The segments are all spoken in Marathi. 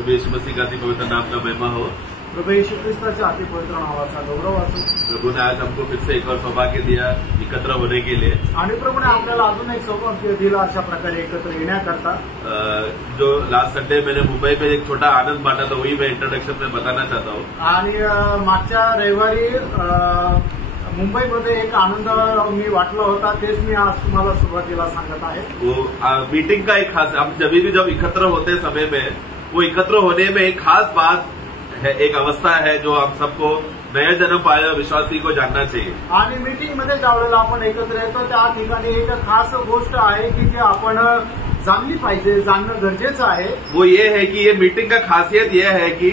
प्रभु यीशु मसीह का अति पवित्र नाम का महिमा हो। प्रभु यीशु ख्रिस्ताच्या अति पवित्र नावाचा गौरव असो। प्रभु ने आज हमको फिर से एक और सौभाग्य दिया एकत्र होने के लिए, आणि प्रभूने आपल्याला अजून एक सौभाग्य दिलं अशा प्रकारे एकत्र येण्याकरता। जो लास्ट संडे मैंने मुंबई में एक छोटा आनंद बांटा था, वही मैं इंट्रोडक्शन में बताना चाहता हूँ। आणि मागच्या रविवारी मुंबईमध्ये एक आनंद मी वाटला होता, तेच मी आज तुम्हाला सुरुवातीला सांगत आहे। वो मीटिंग का एक खास, हम जब एकत्र होते समय में, वो एकत्र होने में एक खास बात है, एक अवस्था है जो हम सबको नया जन्म पाया विश्वासी को जानना चाहिए। आणि मीटिंगमध्ये ज्यावेळेला आपण एकत्र येतो त्या ठिकाणी एक खास गोष्ट आहे की जे आपण जाणली पाहिजे, जाणणं गरजेचं आहे। वो ये है कि ये मीटिंग का खासियत ये है कि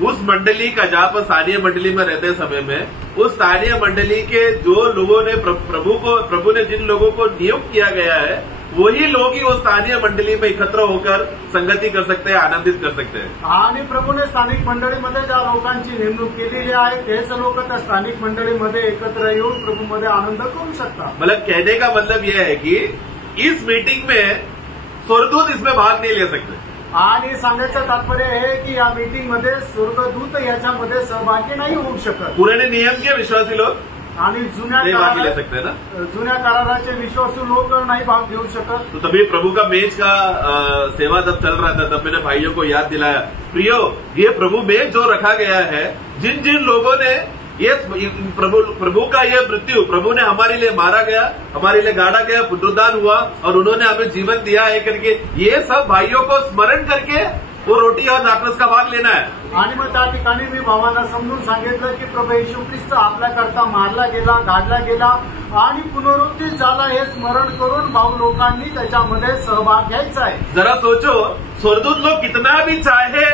उस मंडली का, जहां पर स्थानीय मंडली में रहते समय में, उस स्थानीय मंडली के जो लोगों ने प्रभु ने जिन लोगों को नियुक्त किया गया है, वही लोग ही उस स्थानीय मंडली में एकत्र होकर संगति कर सकते हैं, आनंदित कर सकते हैं। आणि प्रभूने स्थानिक मंडळीमध्ये ज्या लोकांची नेमणूक केलेली आहे तेच लोक त्या स्थानिक मंडळीमध्ये एकत्र येऊन प्रभूमध्ये आनंद करू शकतात। मतलब कहने का मतलब यह है कि इस मीटिंग में स्वर्गदूत इसमें भाग नहीं ले सकते। आणि सांगायचं तात्पर्य आहे की या मीटिंगमध्ये स्वर्गदूत याच्यामध्ये सहभागी नाही होऊ शकत। पुराने नियम के विश्वासी लोग आणि भाग ले सकते हैं ना, जुन्या कराराचे विश्वासू लोग नहीं भाग घेऊ शकत। तो तभी प्रभु का मेज का सेवा जब चल रहा था, तब मैंने भाइयों को याद दिलाया, प्रियो ये प्रभु मेज जो रखा गया है, जिन जिन लोगों ने ये प्रभु का ये मृत्यु प्रभु ने हमारे लिए मारा गया, हमारे लिए गाड़ा गया, पुनरुद्धान हुआ और उन्होंने हमें जीवन दिया है करके, ये सब भाइयों को स्मरण करके वो रोटी और नाटरस का भाग लेना है। आणि मग त्या ठिकाणी मी भावांना समजून सांगितलं की प्रभू येशू ख्रिस्त आपल्याकरता मारला गेला, गाडला गेला आणि पुनरुत्थित झाला हे स्मरण करून भाऊ लोकांनी त्याच्यामध्ये सहभाग घ्यायचा आहे। जरा सोचो, स्वर्गदूत लोग कितना भी चाहे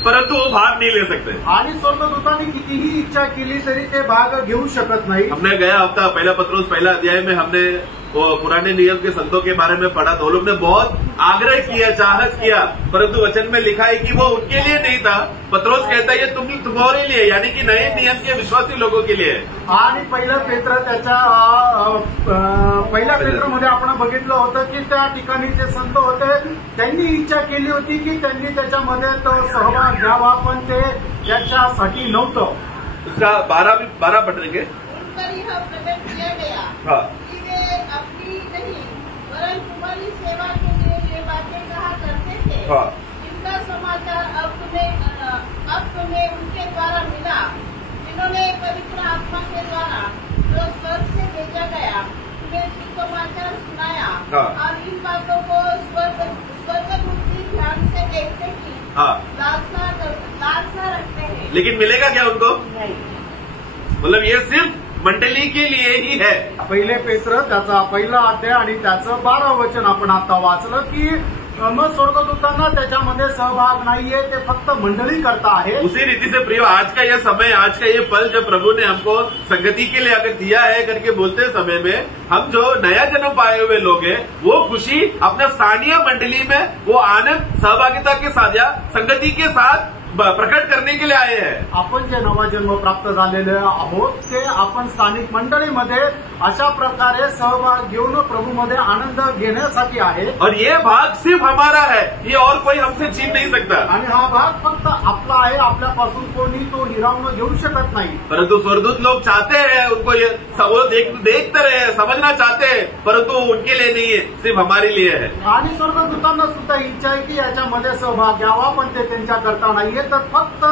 परंतु वो भाग नहीं ले सकते। आणि स्वर्गदूतांनी कितीही इच्छा केली तरी ते भाग घेऊ शकत नाही। हमने गया हफ्ता पहला पत्रोस पहला अध्याय में हमने वो पुराने नियम के संतों के बारे में पढ़ा, तो लोग ने बहुत आग्रह किया, चाहत किया, परंतु वचन में लिखा है कि वो उनके लिए नहीं था। पत्रोस कहता है ये तुम्हारे लिए, यानी कि नए नियम के विश्वासी लोगों के लिए। आणि पहिला पेत्र त्याच्या पहिल्या पेत्रमध्ये आपण बघितलं होतं की त्या ठिकाणी जे संत होते त्यांनी इच्छा केली होती की त्यांनी त्याच्यामध्ये तो सहभाग घ्यावा, पण ते त्याच्यासाठी नव्हतं। उसका 12 पढ़ेंगे। हाँ, अपनी नहीं वरन तुम्हारी सेवा के लिए ये बातें कहा करते थे। हाँ, इनका समाचार अब तुम्हें उनके द्वारा मिला, जिन्होंने पवित्र आत्मा के द्वारा जो स्वर्ग से भेजा गया तुम्हें सुसमाचार सुनाया। हाँ, और इन बातों को स्वर्गदूती ध्यान से देखने की हाँ, लालसा रखते हैं। लेकिन मिलेगा क्या उनको? नहीं। मतलब ये सिर्फ मंडली के लिए ही है। पहिले पेत्र त्याचा पहिला अध्याय आणि त्याचं 12 वचन आपण आता वाचलं की मग स्वर्गदूतांना त्याच्यामध्ये सहभाग नाहीये, ते फक्त मंडळी करता आहे। उसी रीति से प्रियो, आज का ये समय, आज का ये पल जो प्रभु ने हमको संगति के लिए अगर दिया है करके बोलते समय में, हम जो नया जन्म पाए हुए लोग हैं, वो खुशी अपने स्थानीय मंडली में वो आनंद सहभागिता के साथ या संगति के साथ प्रकट करने के लिए आए हैं। आपण जे नवा जन्म प्राप्त झालेले आहोत ते आपण स्थानिक मंडळीमध्ये अशा प्रकारे सहभाग घेऊन प्रभूमध्ये आनंद घेण्यासाठी आहे। और ये भाग सिर्फ हमारा है, ये और कोई हमसे छीन नहीं सकता। आणि हा भाग फक्त आपला आहे, आपल्यापासून कोणी तो हिरावून घेऊ शकत नाही। परंतु स्वर्गदूत लोग चाहते हैं, उनको ये वो देखते रहे, समझना चाहते हैं, परंतु उनके लिए नहीं है, सिर्फ हमारे लिए है। आणि स्वर्गदूतांना सुद्धा इच्छा आहे की याच्यामध्ये सहभाग घ्यावा, पण ते त्यांच्याकरता नाहीये, तर फक्त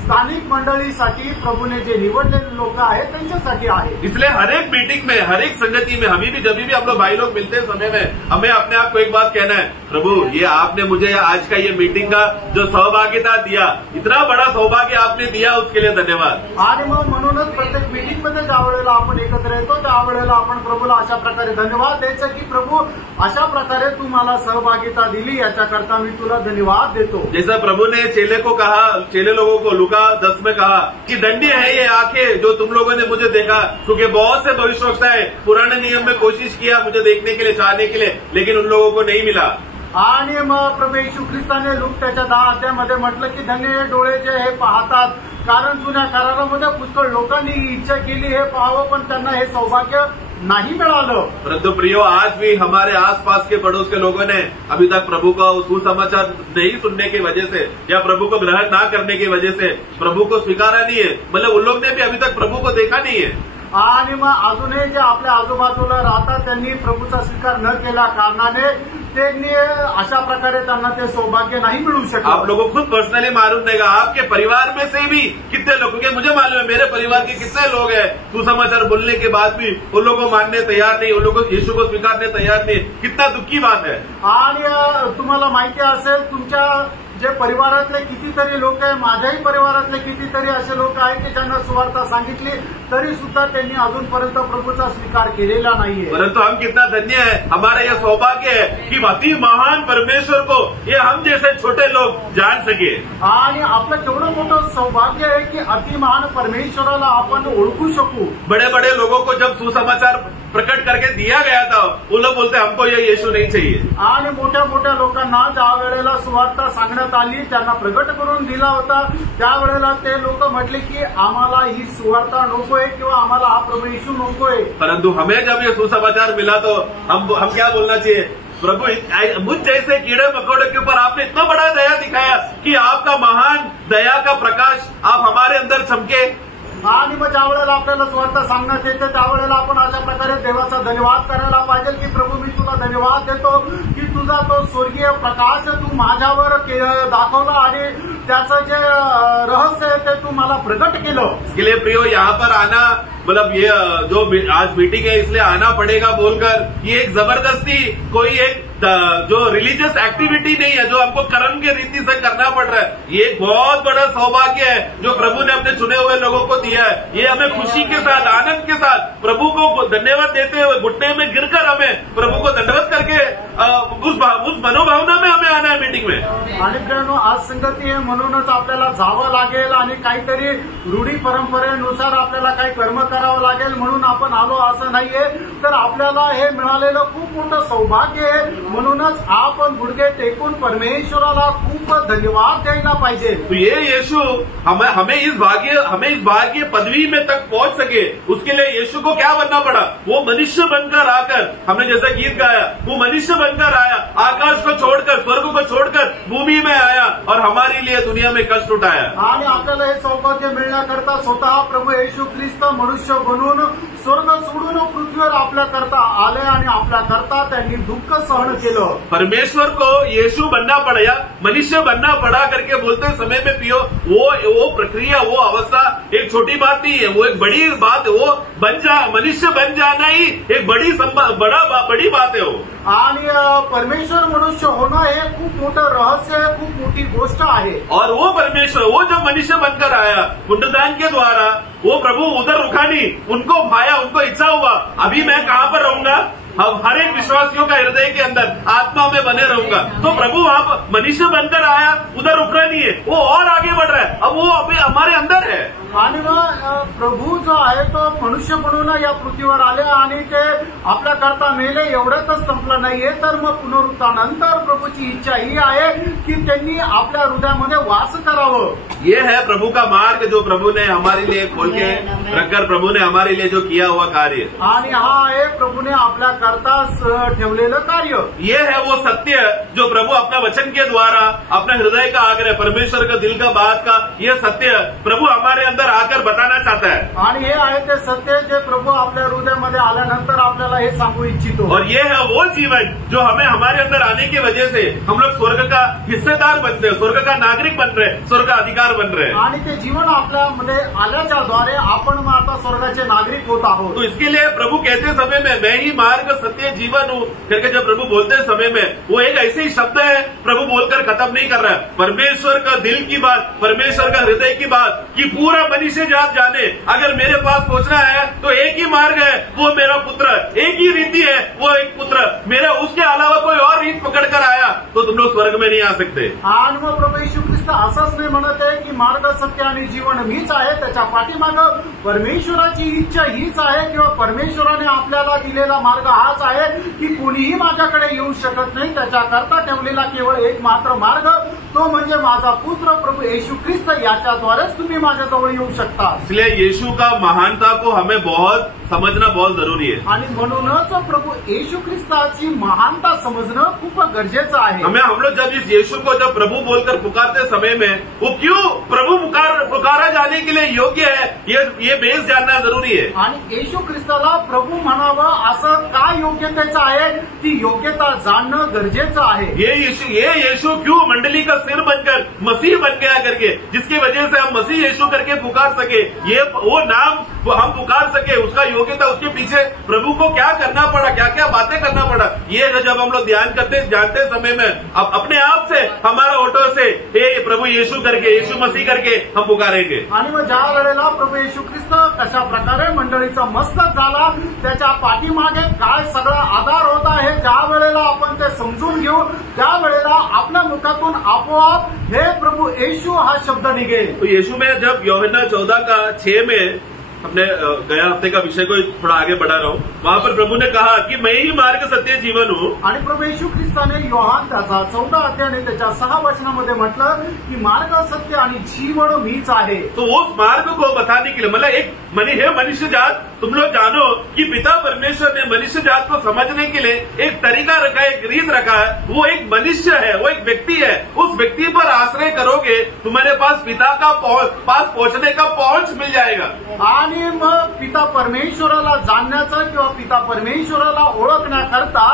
स्थानिक मंडळीसाठी प्रभूने जे निवडलेले लोक आहेत त्यांच्यासाठी आहे। इसलिए हर एक मीटिंग में, हर एक संगति में, हमें भी जब भी हम लोग भाई लोग मिलते हैं समय में, हमें अपने आप को एक बात कहना है, प्रभु ये आपने मुझे आज का ये मीटिंग का जो सहभागिता दिया, इतना बड़ा सौभाग्य आपने दिया, उसके लिए धन्यवाद। आणि मग म्हणूनच प्रत्येक मीटिंगमध्ये ज्या वेळेला आपण एकत्र येतो त्यावेळेला आपण प्रभूला अशा प्रकारे धन्यवाद द्यायचं की प्रभू अशा प्रकारे तू मला सहभागिता दिली, याच्याकरता मी तुला धन्यवाद देतो। जैसा प्रभु ने चेले को कहा, चेले लोगों को लुका 10 में कहा कि दंडी है ये आंखें जो तुम लोगों ने मुझे देखा, क्योंकि बहुत से भविष्यवक्ताएं पुराने नियम में कोशिश किया मुझे देखने के लिए, चाहने के लिए, लेकिन उन लोगों को नहीं मिला। आणि मग प्रभू येशू ख्रिस्ताने लूक त्याच्या 10 अध्यायामध्ये म्हटलं की धन्य हे डोळे जे हे पाहतात, कारण जुन्या करारामध्ये पुष्कळ लोकांनी इच्छा केली हे पाहावं, पण त्यांना हे सौभाग्य नाही मिळालं। परंतु प्रियो, आज भी हमारे आसपास के पड़ोस के लोगों ने अभी तक प्रभु का सुसमाचार नहीं सुनने की वजह से या प्रभु को ग्रहण ना करने की वजह से प्रभु को स्वीकारा नहीं है, मतलब उन लोग ने भी अभी तक प्रभु को देखा नहीं है। आणि मग अजूनही जे आपल्या आजूबाजूला राहतात त्यांनी प्रभूचा स्वीकार न केल्या कारणाने त्यांनी अशा प्रकारे त्यांना ते सौभाग्य नहीं मिळू शकलं। आप लोगों को खुद पर्सनली मालूम देगा, आपके परिवार में से भी कितने लोग, क्योंकि मुझे मालूम है मेरे परिवार के कितने लोग हैं सुसमाचार बोलने के बाद भी उन लोगों को मानने तैयार नहीं, उन लोगों को यीशु को स्वीकारने तैयार नहीं। कितना दुख की बात है। आणि तुम्हाला माहिती असेल तुमच्या जे परिवारातले कितीतरी लोक आहे, माझ्याही परिवारातले कितीतरी असे लोक आहेत की ज्यांना सुवार्ता सांगितली तरी सुद्धा त्यांनी अजूनपर्यंत प्रभूचा स्वीकार केलेला नाहीये। परंतु हम कितना धन्य है, हमारा यह सौभाग्य है कि अति महान परमेश्वर को ये हम जैसे छोटे लोग जान सके। आणि आपलं केवढं मोठं सौभाग्य आहे की अति महान परमेश्वराला आपण ओळखू शकू। बड़े बड़े लोगों को जब सुसमाचार प्रकट करके दिया गया था, वो लोग बोलते हमको ये यीशु नहीं चाहिए। आणि मोठ्या मोठ्या लोकांना ज्या वेळेला सुवार्ता सांगण्यात आली, त्यांना प्रगट करून दिला होता, त्यावेळेला ते लोक म्हटले की आम्हाला ही सुवार्ता नकोय किंवा आम्हाला हा प्रभू येशू नकोय। परंतु हमें जब ये सुसमाचार मिला तो हम क्या बोलना चाहिए, प्रभु मुझ जैसे कीड़े मकोड़े के ऊपर आपने इतना बड़ा दया दिखाया कि आपका महान दया का प्रकाश आप हमारे अंदर चमके। आणि मग ज्या वेळेला आपल्याला सुवार्ता सांगण्यात येते त्यावेळेला आपण अशा प्रकारे देवाचा धन्यवाद करायला पाहिजे की प्रभू मी तुला धन्यवाद देतो की तुझा तो स्वर्गीय प्रकाश तू माझ्यावर दाखवला आणि त्याचं जे रहस्य आहे ते तू मला प्रगट केलं। इसके लिए प्रियो यहाँ पर आना, मतलब ये जो आज मीटिंग है इसलिए आना पड़ेगा बोलकर, ये एक जबरदस्ती कोई एक जो रिलीजियस एक्टिविटी नहीं है जो हमको कर्म के रीति से करना पड़ रहा है। ये एक बहुत बड़ा सौभाग्य है जो प्रभु ने अपने चुने हुए लोगों को दिया है। ये हमें खुशी के साथ, आनंद के साथ प्रभु को धन्यवाद देते हुए घुटने में गिरकर हमें प्रभु को दंडवत करके उस मनोभावना में हमें आना है मीटिंग में। आणि मित्रांनो, आज संगती आहे म्हणूनच आपल्याला जावं लागेल आणि काहीतरी रूढी परंपरेनुसार आपल्याला काही कर्म करावं लागेल म्हणून आपण आलो असं नाहीये। तर आपल्याला हे मिळालेलं खूप मोठं सौभाग्य आहे, म्हणूनच आपण गुडघे टेकून परमेश्वराला खूप धन्यवाद द्यायला पाहिजे। तो ये यीशु हमें इस भाग्य पदवी में तक पहुंच सके, उसके लिए यीशु को क्या बनना पड़ा, वो मनुष्य बनकर आकर, हमने जैसा गीत गाया, वो मनुष्य बनकर आया, आकाश को छोड़कर, स्वर्ग को छोड़कर भूमि में आया और हमारे लिए दुनिया में कष्ट उठाया। आणि आपल्याला हे सौभाग्य मिळण्याकरता स्वतः प्रभू येशू ख्रिस्त मनुष्य बनून स्वर्ग सोडून पृथ्वीवर आपल्या करता आले आणि आपल्या करता त्यांनी दुःख सहन केलं। परमेश्वर को यीशु बनना पड़ा या मनुष्य बनना पड़ा करके बोलते समय में पियो, वो प्रक्रिया, वो अवस्था एक छोटी बात नहीं है, वो एक बड़ी बात है। वो मनुष्य बन जाना ही एक बड़ी बात है वो। आणि परमेश्वर मनुष्य होणं हे खूप मोठं रहस्य आहे, खूप मोठी गोष्ट आहे। और वो परमेश्वर, वो जब मनुष्य बनकर आया पुण्यदान के द्वारा, वो प्रभु उधर रुका नहीं, उनको भाया, उनको इच्छा हुआ अभी मैं कहाँ पर रहूंगा, हर एक विश्वासियों का हृदय के अंदर आत्मा में बने रहूंगा। तो प्रभु वहां पर मनुष्य बनकर आया, उधर रुकना नहीं है, वो और आगे बढ़ रहा है, अब वो अभी हमारे अंदर है। आणि मग प्रभू जो आहे तो मनुष्य म्हणून या पृथ्वीवर आले आणि ते आपल्या करता मेले, एवढ्यातच संपलं नाहीये, तर मग पुनरुत्थानानंतर प्रभूची इच्छा ही आहे की त्यांनी आपल्या हृदयामध्ये वास करावं। ये है प्रभु का मार्ग जो प्रभु ने हमारे लिए खोल के रखकर प्रभु ने हमारे लिए जो किया हुआ कार्य, आणि हा आहे प्रभूने आपल्या करता ठेवलेलं कार्य। ये है वो सत्य जो प्रभु अपना वचन के द्वारा, अपने हृदय का आग्रह, परमेश्वर का दिल का बात का ये सत्य प्रभु हमारे अंदर आकर बताना चाहता है। आणि हे आहे ते सत्य जे प्रभु आपल्या हृदयामध्ये आल्यानंतर आपल्याला हे सांगू इच्छितो। और ये है वो जीवन जो हमें हमारे अंदर आने की वजह से हम लोग स्वर्ग का हिस्सेदार बनते हैं, स्वर्ग का नागरिक बन रहे हैं, स्वर्ग का अधिकार बन रहे हैं। आणि ते जीवन आपल्यामध्ये आल्याच्या द्वारे आपण मग आता स्वर्गाचे नागरिक होत आहोत। तो इसके लिए प्रभु कहते समय में मैं ही मार्ग सत्य जीवन हूँ करके जब प्रभु बोलते समय में वो एक ऐसे ही शब्द है, प्रभु बोलकर खत्म नहीं कर रहा है। परमेश्वर का दिल की बात, परमेश्वर का हृदय की बात कि पूरा मनुष्य जात जाने, अगर मेरे पास पहुंचना है तो एक ही मार्ग है, वो मेरा पुत्र, एक ही रीति है, वो एक पुत्र, मेरा उसके अलावा कोई और रीत पकड़कर आया तो तुम लोग स्वर्ग में नहीं आ सकते। आणि मग प्रभू येशू ख्रिस्त असंच नाही म्हणत आहे की मार्ग सत्य आणि जीवन मीच आहे, त्याच्या पाठीमागं परमेश्वराची इच्छा हीच आहे किंवा परमेश्वराने आपल्याला दिलेला मार्ग हाच आहे की कोणीही माझ्याकडे येऊ शकत नाही, त्याच्याकरता ठेवलेला केवळ एक मात्र मार्ग तो म्हणजे माझा पुत्र प्रभू येशू ख्रिस्त, याच्याद्वारेच तुम्ही माझ्याजवळ मिळू शकतात. इसलिए यीशु का महानता को हमें बहुत समझना बहुत जरूरी है. आणि म्हणूनच प्रभू येशू ख्रिस्ताची महानता समजणं खूप गरजेचं आहे. हम लोग जब इस यीशु को जब प्रभु बोलकर पुकारते समय में वो क्यों प्रभु पुकारा जाने के लिए योग्य है, ये बेस जानना जरूरी है. आणि येशू ख्रिस्ताला प्रभू म्हणावं असं काय योग्यतेचं आहे, ती योग्यता जाणणं गरजेचं आहे. ये यीशु क्यों मंडली का सिर बनकर मसीह बन गया करके, जिसकी वजह से हम मसीह यीशु करके पुकार सके, ये वो नाम हम पुकार सके, उसका योग्यता, उसके पीछे प्रभु को क्या करना पड़ा, क्या क्या बातें करना पड़ा, ये जब हम लोग ध्यान करते जानते समय में अब अपने आप से हमारा ऑटो से हे प्रभु यीशु करके, यीशु मसीह करके हम पुकारेंगे. आणि मग ज्या वेळेला प्रभू येशू ख्रिस्त कशा प्रकारे मंडळीचा मस्तक झाला, त्याच्या पाठीमागे काय सगळा आधार होता हे ज्या वेळेला आपण ते समजून घेऊ, त्यावेळेला आपल्या मुखातून आपोआप हे प्रभू येशू हा शब्द निघेल. तो यीशु में जब यूहन्ना 14:6 में अपने गया हफ्ते का विषय को थोड़ा आगे बढ़ा रहा हूँ, वहां पर प्रभु ने कहा कि मैं ही मार्ग सत्य जीवन हूँ. आणि प्रभू येशू ख्रिस्ताने योहान त्याचा 14 अध्याय त्याच्या 6 वचनामध्ये म्हटलं की मार्ग सत्य आणि जीवन मीच आहे. तो उस मार्ग को बताने के लिए मतलब एक हे मनुष्य जात, तुम लोग जानो कि पिता परमेश्वर ने मनुष्य जात को समझने के लिए एक तरीका रखा है, एक रीत रखा है. वो एक मनुष्य है, वो एक व्यक्ति है. उस व्यक्ति पर आश्रय करोगे, तुम्हारे पास पिता का पास पहुंचने का पहुंच मिल जाएगा. आणि मग पिता परमेश्वराला जाणण्याचं किंवा पिता परमेश्वराला ओळखण्याकरता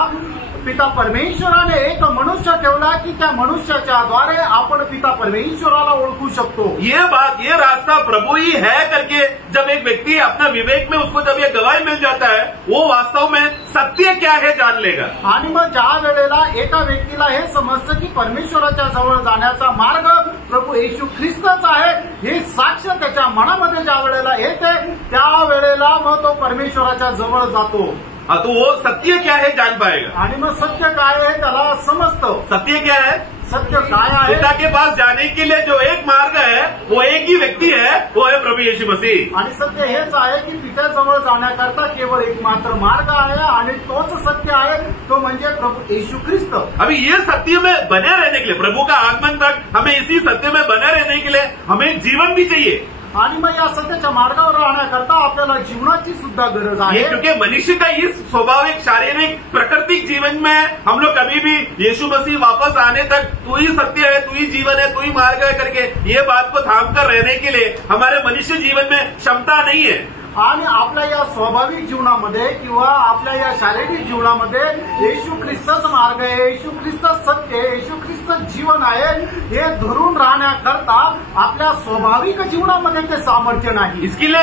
पिता परमेश्वराने एक मनुष्य ठेवला की त्या मनुष्याच्या द्वारे आपण पिता परमेश्वराला ओळखू शकतो. ये रास्ता प्रभु ही है करके जब एक व्यक्ति अपना विवेक में उसको जब ये गवाही मिल जाता है, वो वास्तव में सत्य क्या है जान लेगा. आणि मग ज्या वेळेला एका व्यक्तीला हे समजतं की परमेश्वराच्या जवळ जाण्याचा मार्ग प्रभू येशू ख्रिस्तच आहे, हे साक्ष त्याच्या मनामध्ये ज्या वेळेला येते, त्यावेळेला मग तो परमेश्वराच्या जवळ जातो. तो वो सत्य क्या है जान पाएगा. आणि मग सत्य काय आहे त्याला समजतं. सत्य क्या है, सत्य काय आहे, पिता के पास जाने के लिए जो एक मार्ग है, वो एक ही व्यक्ती है, वो है प्रभु यीशु मसीह. आणि सत्य हेच आहे की पित्याजवळ जाण्याकरता केवळ एक मात्र मार्ग आहे आणि तोच सत्य आहे, तो म्हणजे प्रभू येशू ख्रिस्त. अभी ये सत्य में बने रहने के लिए, प्रभु का आगमन तक हमें इसी सत्य में बने रहने के लिए हमें जीवन भी चाहिए. आणि मग या सत्याच्या मार्गावर राहण्याकरता आपल्याला जीवनाची सुद्धा गरज आहे. क्योंकि मनुष्य का इस स्वाभाविक शारीरिक प्राकृतिक जीवन में हम लोग कभी भी यीशु मसीह वापस आने तक तू ही सत्य है, तू ही जीवन है, तू ही मार्ग है करके ये बात को थाम कर रहने के लिए हमारे मनुष्य जीवन में क्षमता नहीं है. आणि आपल्या या स्वाभाविक जीवनामध्ये किंवा आपल्या या शारीरिक जीवनामध्ये येशू ख्रिस्तच मार्ग आहे, येशू ख्रिस्तच सत्य आहे, येशू ख्रिस्तच जीवन आहे, हे धरून राहण्याकरता आपल्या स्वाभाविक जीवनामध्ये ते सामर्थ्य नाही. इसके लिए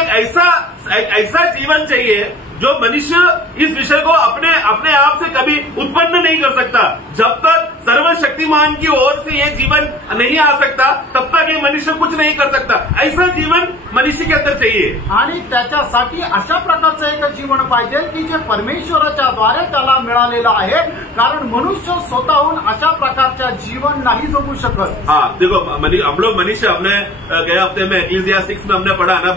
ऐसा जीवन चाहिए जो मनुष्य इस विषय को अपने आप से कभी उत्पन्न नहीं कर सकता. जब तक सर्वशक्तिमान की ओर से ये जीवन नहीं आ सकता, तब तक ये मनुष्य कुछ नहीं कर सकता. ऐसा जीवन मनुष्य के अंदर चाहिए. आणि त्याच्यासाठी अशा प्रकारचं एक जीवन पाहिजे की जे परमेश्वराच्या द्वारे त्याला मिळालेलं आहे, कारण मनुष्य स्वतःहून अशा प्रकारच्या जीवन नाही जगू शकत. हाँ देखो, हम लोग मनुष्य, हमने गए हफ्ते में इक्लेसियास्टिक्स में हमने पढ़ा ना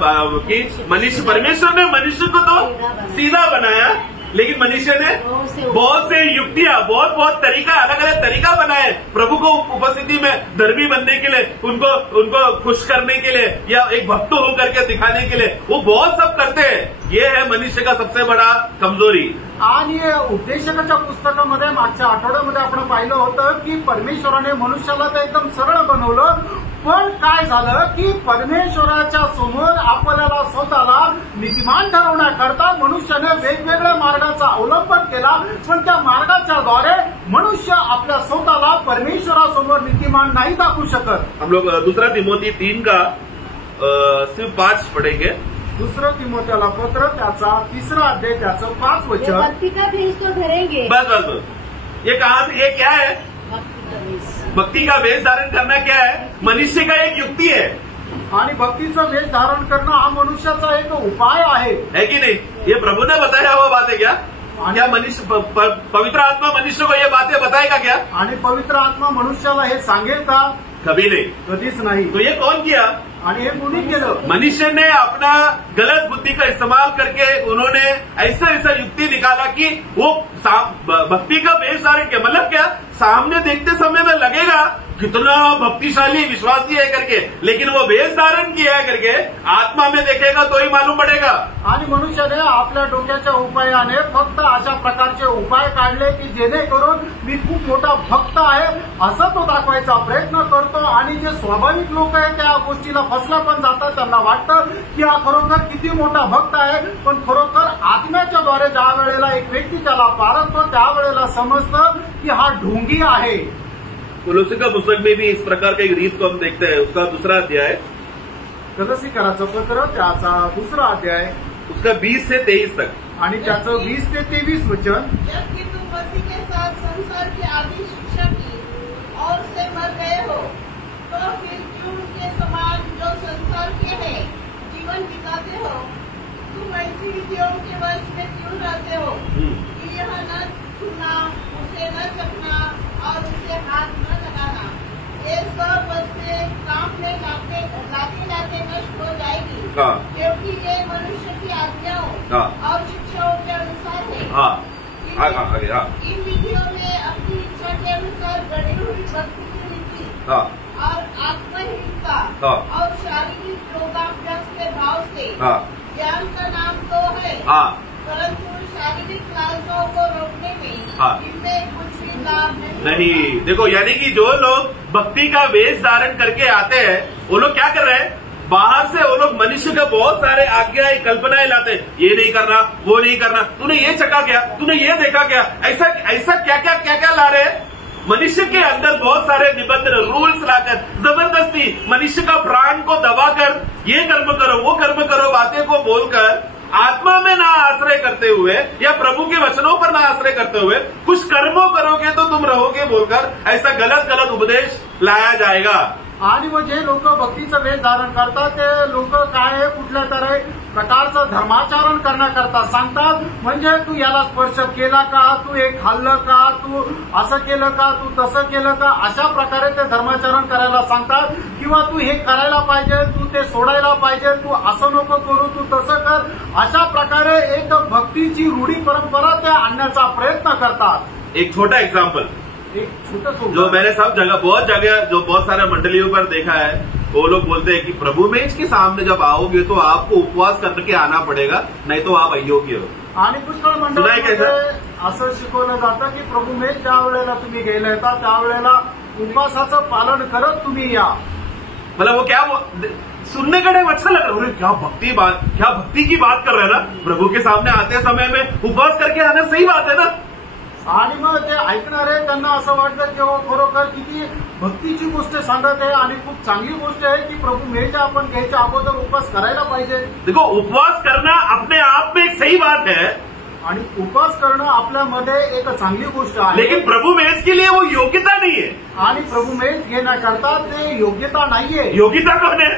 कि मनुष्य, परमेश्वर ने मनुष्य को तो सीधा बनाया, लेकिन मनुष्य ने बहुत से युक्तियां, बहुत तरीका, अलग अलग तरीका बनाए प्रभु को उपस्थिति में धर्मी बनने के लिए, उनको खुश करने के लिए या एक भक्त होकर के दिखाने के लिए. वो बहुत सब करते हैं. ये है मनुष्य का सबसे बड़ा कमजोरी. आणि उपदेशकाच्या पुस्तकामध्ये मागच्या आठवड्यामध्ये आपण पाहिलं होतं की परमेश्वराने मनुष्याला तर एकदम सरळ बनवलं, पण काय झालं की परमेश्वराच्या समोर आपल्याला स्वतःला नीतिमान ठरवण्याकरता मनुष्याने वेगवेगळ्या मार्गाचा अवलंबन केला, पण त्या मार्गाच्या द्वारे मनुष्य आपल्या स्वतःला परमेश्वरासमोर नीतिमान नाही दाखवू शकत. हम लोग दूसरा तिमोथी 3 का सिर्फ 5 पढ़ेंगे. दुसरं तिमोथेला पत्र त्याचा 3 अध्याय त्याचं 5 वचन. भक्ति का भेष तो धरेंगे. बस ये कहां से, ये क्या है, भक्ति का वेश धारण करना क्या है, मनुष्य का एक युक्ति है. आणि भक्तीचं वेश धारण करणं हा मनुष्याचा एक उपाय आहे की नहीं. ये प्रभु ने बताया हुआ बात है क्या मनुष्य, पवित्र आत्मा मनुष्य को ये बातें बताएगा क्या. आणि पवित्र आत्मा मनुष्याला हे सांगेल का. कभी नहीं, कधीच नाही. तो ये कौन किया, आणि हे कोणी केलं. मनुष्य ने अपना गलत बुद्धि का इस्तेमाल करके उन्होंने ऐसा युक्ति निकाला कि वो भक्ति का वेश धारण किया. मतलब क्या, सामने देखते समय में लगेगा कितना भक्तिशाली विश्वासी है करके, लेकिन वो वेश धारण किया है करके आत्मा में देखेगा तो ही मालूम पड़ेगा। आणि मनुष्याने आपल्या डोक्याच्या उपायाने फक्त अशा प्रकारचे उपाय काढले की जेणेकरून मी खूप मोठा भक्त आहे असं तो दाखवायचा प्रयत्न करतो, आणि जे स्वाभाविक लोक आहेत त्या गोष्टीला फसला पण जातात. त्यांना वाटतं की हा खरोखर किती मोठा भक्त आहे, पण खरोखर आत्म्याच्या द्वारे ज्या वेळेला एक व्यक्ती त्याला पारखतो त्यावेळेला समजतं की हा ढोंगी आहे. कुलुसी का पुस्तक में भी इस प्रकार का एक रीत को हम देखते हैं। उसका दूसरा अध्याय, कलसीकराचं पत्र त्याचा दुसरा अध्याय, उसका 20 से 23 तक, आणि त्याचं 20 ते 23 वचन. जबकि तुम मसीह के साथ संसार की आदि शिक्षा की और से मर गए हो, तो फिर क्यों उनके समान जो संसार के हैं जीवन बिताते हो? तुम ऐसी विधियों के वश में क्यों रहते हो कि यह न छूना, उसे न चखना और उसे हाथ न लगाना, ये सब वस्तुएं काम में लाते लाते नष्ट हो जाएगी, क्योंकि ये मनुष्य की आज्ञाओं और शिक्षाओं के अनुसार है। इन विधियों में अपनी इच्छा के अनुसार गढ़ी हुई भक्ति की रीति और आत्महीनता और शारीरिक योगाभ्यास के भाव से ज्ञान का नाम तो है, परंतु शारीरिक लालसाओं को रोकने में इनमें कुछ भी लाभ नहीं। देखो, यानी कि जो लोग भक्ति का वेश धारण करके आते हैं वो लोग क्या कर रहे हैं, बाहर से वो लोग मनुष्य के बहुत सारे आज्ञाएं कल्पनाएं लाते हैं, ये नहीं करना, वो नहीं करना, तूने ये चखा क्या, तूने ये देखा क्या, ऐसा ऐसा क्या क्या ला रहे हैं। मनुष्य के अंदर बहुत सारे निबंधन रूल्स लाकर जबरदस्ती मनुष्य का प्राण को दबाकर ये कर्म करो वो कर्म करो बातें को बोलकर आत्मा में ना आश्रय करते हुए या प्रभु के वचनों पर ना आश्रय करते हुए कुछ कर्मों करोगे तो तुम रहोगे बोलकर ऐसा गलत उपदेश लाया जाएगा। आणि मग जे लोक भक्तीचं वेश धारण करतात ते लोक काय कुठल्या तरी प्रकारचं धर्माचरण करण्याकरता सांगतात, म्हणजे तू याला स्पर्श केला का, तू हे खाल्लं का, तू असं केलं का, तू तसं केलं का, अशा प्रकारे ते धर्माचरण करायला सांगतात. किंवा तू हे करायला पाहिजे, तू ते सोडायला पाहिजे, तू असं नको करू, तू तसं कर, अशा प्रकारे एक भक्तीची रूढी परंपरा ते आणण्याचा प्रयत्न करतात. एक छोटा एग्जाम्पल जो मैंने सब जगह बहुत सारे मंडलियों पर देखा है, वो लोग बोलते हैं कि प्रभु मेज के सामने जब आओगे तो आपको उपवास करके आना पड़ेगा, नहीं तो आप अयोग्य हो. आणि पुष्कळ मंडळामध्ये असं शिकवलं जातं की प्रभु मेज ज्या वेळेला तुम्ही गेले होता त्यावेळेला उपवासाचं पालन करत तुम्ही या. मतलब वो क्या सुनने का टाइम अच्छा लगा, क्या भक्ति की बात कर रहे हैं ना, प्रभु के सामने आते समय में उपवास करके आना सही बात है ना. आणि मग ते ऐकणारे त्यांना असं वाटतं की हो खरोखर किती भक्तीची गोष्ट सांगत आहे आणि खूप चांगली गोष्ट आहे की प्रभु मेज आपण घ्यायच्या अगोदर उपवास करायला पाहिजे. देखो, उपवास करना अपने आप में एक सही बात है आणि उपवास करणं आपल्यामध्ये एक चांगली गोष्ट आहे, लेकिन प्रभु मेज के लिए वो योग्यता नहीं है. आणि प्रभु मेज घेण्याकरता ते योग्यता नाहीये. योग्यता कौन है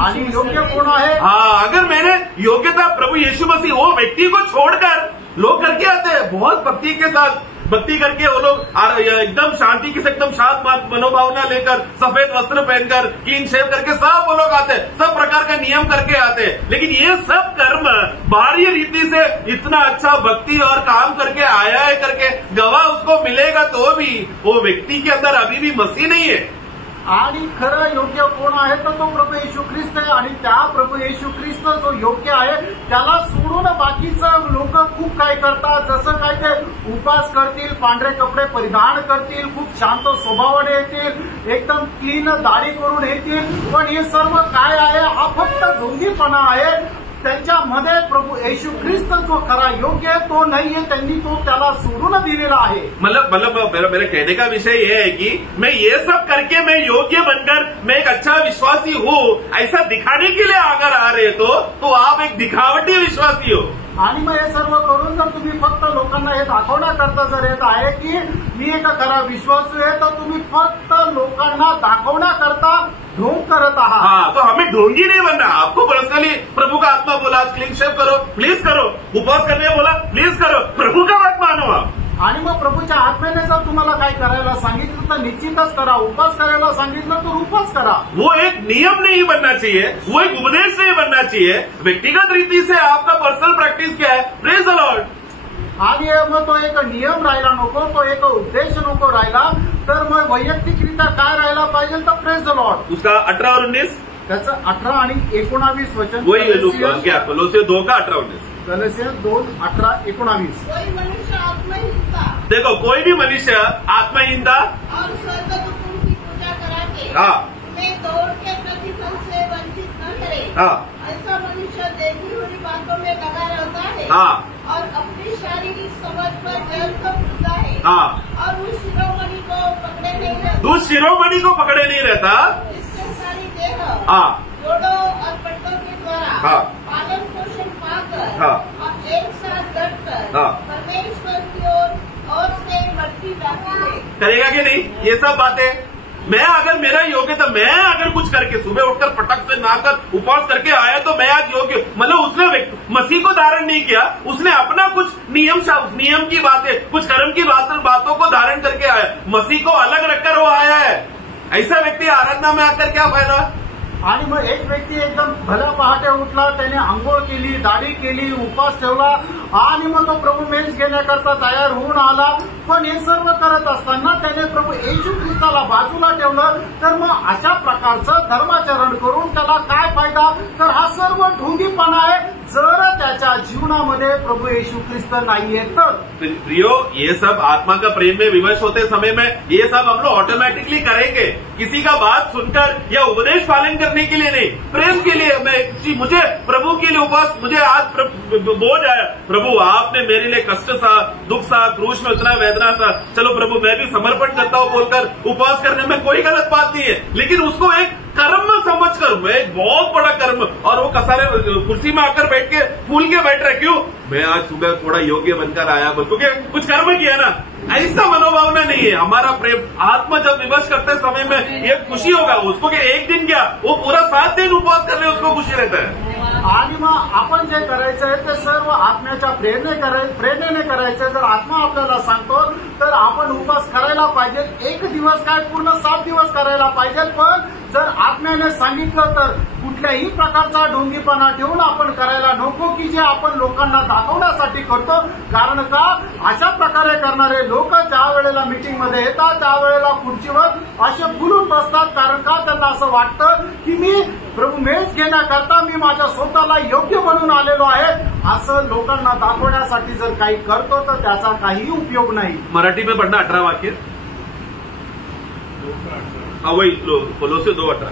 आणि योग्य कोण आहे. हाँ, अगर मैंने योग्यता प्रभु यीशु मसीह वो व्यक्ति को छोड़कर लोग करके आते हैं बहुत भक्ति के साथ, भक्ति करके वो लोग एकदम शांति के से एकदम शांत मनोभावना लेकर सफेद वस्त्र पहनकर क्लीन शेव करके सब वो लोग आते हैं, सब प्रकार का नियम करके आते हैं, लेकिन ये सब कर्म बाहरी रीति से इतना अच्छा भक्ति और काम करके आया है करके गवाह उसको मिलेगा तो भी वो व्यक्ति के अंदर अभी भी मसीह नहीं है. आणि खरं योग्य कोण आहे तर तो प्रभू येशू ख्रिस्त आहे, आणि त्या प्रभू येशू ख्रिस्त जो योग्य आहे त्याला सोडून बाकीचं लोक खूप काय करतात, जसं काय ते उपवास करतील, पांढरे कपडे परिधान करतील, खूप शांत स्वभावाने येतील, एकदम क्लीन दाढी करून येतील, पण हे सर्व काय आहे हा फक्त ढोंगीपणा आहे. त्यांच्यामध्ये प्रभू येशू ख्रिस्त जो खरा योग्य आहे तो नाहीये, त्यांनी तो त्याला सोडून दिलेला आहे. मतलब मेरा कहने का विषय ये है कि मैं ये सब करके मैं योग्य बनकर मैं एक अच्छा विश्वासी हूँ ऐसा दिखाने के लिए अगर आ रहे तो आप एक दिखावटी विश्वासी हो. आणि मग हे सर्व करून जर तुम्ही फक्त लोकांना हे दाखवण्याकरता जर येत आहे की मी एक खरा विश्वासू आहे, तर तुम्ही फक्त लोकांना दाखवण्याकरता ढोंग करत आहात. हाँ, तो हमें ढोंगी नहीं बनना. आपको पर्सनली प्रभु का आत्मा बोला क्लीन शेव करो, प्लीज करो, उपवास करने बोला प्लीज करो, प्रभु का बात मानो आप. आणि मग प्रभूच्या आत्म्याने जर तुम्हाला काय करायला सांगितलं तर निश्चितच करा, उपवास करायला सांगितलं तर उपवास करा. वो एक नियम नहीं बनना चाहिए, वो एक उपदेश नहीं बनना चाहिए. व्यक्तिगत रीति से आपका पर्सनल प्रैक्टिस क्या है, प्रेज द लॉर्ड. आणि मग तो एक नियम राहिला नको, तो एक उद्देश नको राहिला, तर मग वैयक्तिकरित्या काय राहायला पाहिजे तर प्रेज द लॉर्ड. उसका 18 और 19 त्याचं 18 आणि 19 वचन. वही क्या कोलोसियों 2 का 18-19. गलातियर 2:18-19. कोई मनुष्य आत्महीनता देखो, कोई भी मनुष्य आत्महीनता और स्वर्गदूतों की पूजा करा के हाँ में दौड़ के प्रतिफल से वंचित न करे. हाँ ऐसा मनुष्य देखी हुई बातों में लगा रहता है हाँ और अपनी शारीरिक समझ पर जल को भूलता है हाँ और उस शिरोमणि को पकड़े नहीं रहता. तू शिरोमणि को पकड़े नहीं रहता. इससे सारी देह हाँ जोड़ों और पट्टों के द्वारा हाँ पालन पोषण पाकर हाँ और एक साथ डटकर हाँ परमेश्वर की ओर से बढ़ती जाती है. करेगा कि नहीं ये सब बातें? मैं अगर मेरा योग्य था, मैं अगर कुछ करके सुबह उठकर पटक से नहाकर उपवास करके आया तो मैं आज योग्य, मतलब उसने मसीह को धारण नहीं किया, उसने अपना कुछ नियम की बातें, कुछ कर्म की बातों को धारण करके आया, मसीह को अलग रखकर वो आया है. ऐसा व्यक्ति आराधना में आकर क्या फायदा? आणि मग एक व्यक्ती एकदम भल्या पहाटे उठला, त्याने आंघोळ केली, दाढी केली, उपवास ठेवला आणि मग तो प्रभू मेज घेण्याकरता तयार होऊन आला. पण हे सर्व करत असताना त्याने प्रभू येशू ख्रिस्ताला बाजूला ठेवलं. तर मग अशा प्रकारचं धर्माचरण करून त्याला काय फायदा? तर हा सर्व ढोंगीपणा आहे जर त्याच्या जीवनामध्ये प्रभू येशू ख्रिस्त नाहीये तर. प्रियो, ये सब आत्मा का प्रेम में विवश होते समय में ये सब हम लोग ऑटोमेटिकली करेंगे. किसी का बात सुनकर या उपदेश पालन करने के लिए नहीं, प्रेम के लिए. मुझे प्रभु के लिए उपवास, मुझे आज बोझ आया, प्रभु आपने मेरे लिए कष्ट सा, दुख सा, क्रूश में उतना वेदना सा, चलो प्रभु मैं भी समर्पण करता हूँ बोलकर उपवास करने में कोई गलत बात नहीं है. लेकिन उसको एक कर्म समझकर, मैं एक बहुत बड़ा कर्म, और वो कसारे कुर्सी में आकर बैठ के फूल के बैठ रहे, क्यों? मैं आज सुबह थोड़ा योग्य बनकर आया, क्योंकि कुछ कर्म किया ना. ऐसा मनोभावना नहीं है. हमारा प्रेम आत्मा जब विवश करते समय में ये खुशी होगा उसको कि एक दिन क्या, वो पूरा 7 दिन उपवास करने उसको खुशी रहता है. आणि मग आपण जे करायचं आहे ते सर्व आत्म्याच्या प्रेरणेने करायचं. जर आत्मा आपल्याला सांगतो तर आपण उपवास करायला पाहिजे. एक दिवस काय, पूर्ण 7 दिवस करायला पाहिजे. पण जर आत्म्याने सांगितलं तर कुठल्याही प्रकारचा ढोंगीपणा ठेवून आपण करायला नको की जे आपण लोकांना दाखवण्यासाठी करतो. कारण का, अशा प्रकारे करणारे लोक ज्या वेळेला मीटिंगमध्ये येतात त्यावेळेला खुर्चीवर असे फुलून बसतात. कारण का, त्यांना असं वाटतं की मी प्रभू मेज घेण्याकरता मी माझ्या स्वतःला योग्य बनून आलेलो आहे. असं लोकांना दाखवण्यासाठी जर काही करतो तर त्याचा काही उपयोग नाही. मराठी में पढ़ना 18 वाक्य. वही कोलोसियों 2:18.